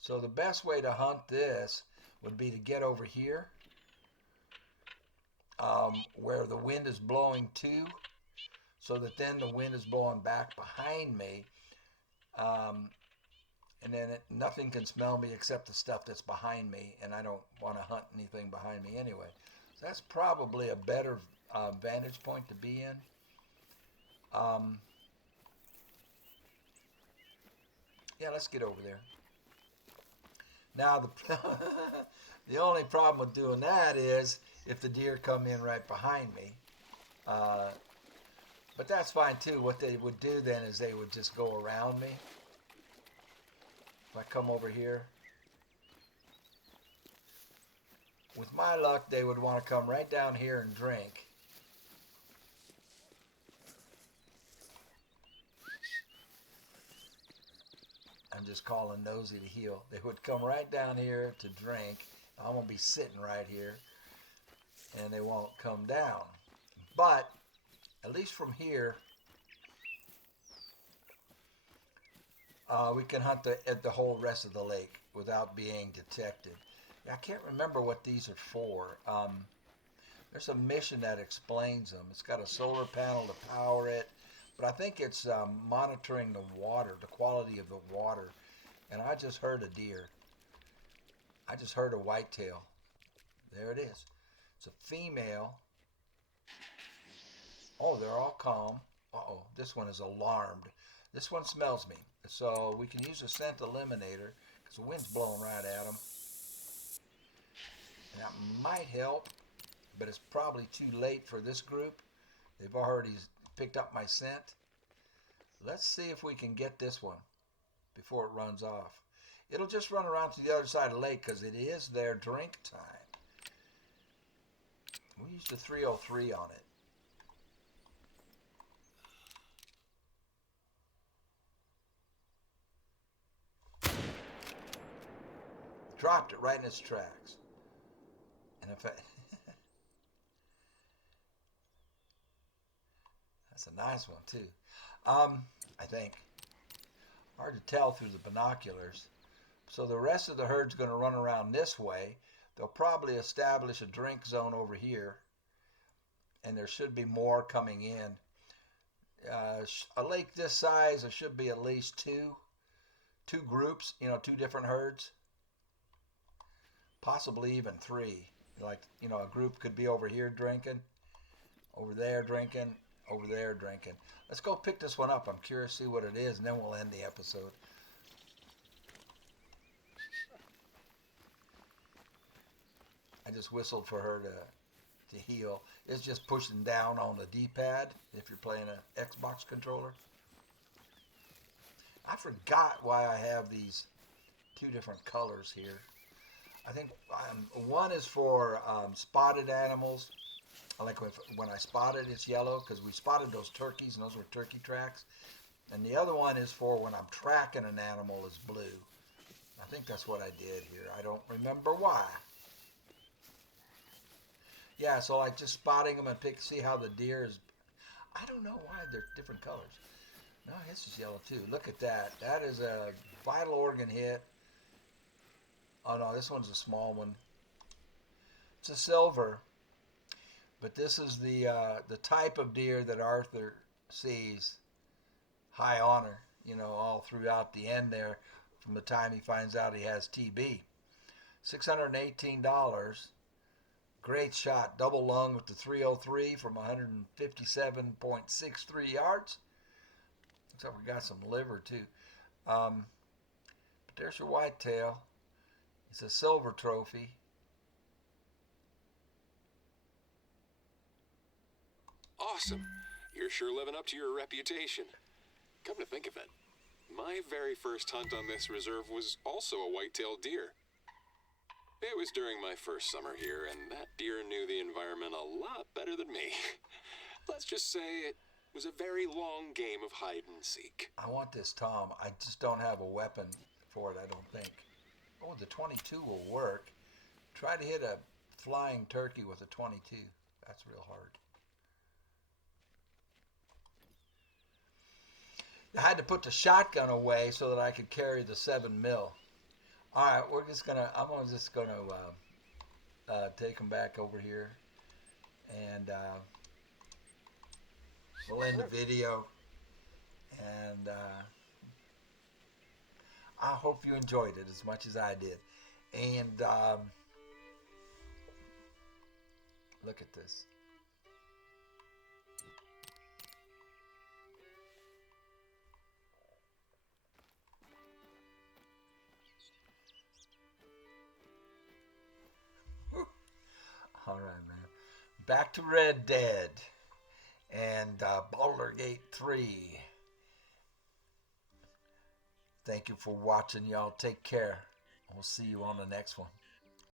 So the best way to hunt this would be to get over here where the wind is blowing to, so that then the wind is blowing back behind me, and then nothing can smell me except the stuff that's behind me, and I don't want to hunt anything behind me anyway. So that's probably a better vantage point to be in. Yeah, let's get over there. Now, the only problem with doing that is if the deer come in right behind me. But that's fine too. What they would do then is they would just go around me. If I come over here, with my luck, they would want to come right down here and drink. I'm just calling Nosy to heel. They would come right down here to drink. I'm going to be sitting right here, and they won't come down. But at least from here, we can hunt the whole rest of the lake without being detected. I can't remember what these are for. There's a mission that explains them. It's got a solar panel to power it, but I think it's monitoring the water, the quality of the water. And I just heard a deer. I just heard a whitetail. There it is. It's a female. Oh, they're all calm. Uh-oh, this one is alarmed. This one smells me. So we can use a scent eliminator because the wind's blowing right at them. And that might help, but it's probably too late for this group. They've already picked up my scent. Let's see if we can get this one before it runs off. It'll just run around to the other side of the lake because it is their drink time. We used a 303 on it. Dropped it right in its tracks. And in fact, that's a nice one too. I think. Hard to tell through the binoculars. So the rest of the herd's going to run around this way. They'll probably establish a drink zone over here. And there should be more coming in. A lake this size, there should be at least two groups, two different herds. Possibly even 3. Like, a group could be over here drinking, over there drinking, over there drinking. Let's go pick this one up. I'm curious to see what it is, and then we'll end the episode. I just whistled for her to heal. It's just pushing down on the D-pad if you're playing an Xbox controller. I forgot why I have these two different colors here. I think one is for spotted animals. Like when I spot it, it's yellow because we spotted those turkeys and those were turkey tracks. And the other one is for when I'm tracking an animal, is blue. I think that's what I did here. I don't remember why. Yeah, so like just spotting them and see how the deer is. I don't know why they're different colors. No, I guess it's yellow too. Look at that. That is a vital organ hit. Oh no, this one's a small one. It's a silver. But this is the type of deer that Arthur sees high honor, you know, all throughout the end there from the time he finds out he has TB. $618. Great shot, double lung with the 303 from 157.63 yards. Looks like we got some liver too. But there's your whitetail. It's a silver trophy. Awesome. You're sure living up to your reputation. Come to think of it, my very first hunt on this reserve was also a whitetail deer. It was during my first summer here, and that deer knew the environment a lot better than me. Let's just say it was a very long game of hide and seek. I want this Tom. I just don't have a weapon for it, I don't think. Oh, the 22 will work. Try to hit a flying turkey with a 22. That's real hard. I had to put the shotgun away so that I could carry the 7mm. All right, I'm just gonna take them back over here, and we'll end the video. And I hope you enjoyed it as much as I did. And look at this. All right, man. Back to Red Dead and Boulder Gate 3. Thank you for watching, y'all. Take care. We'll see you on the next one.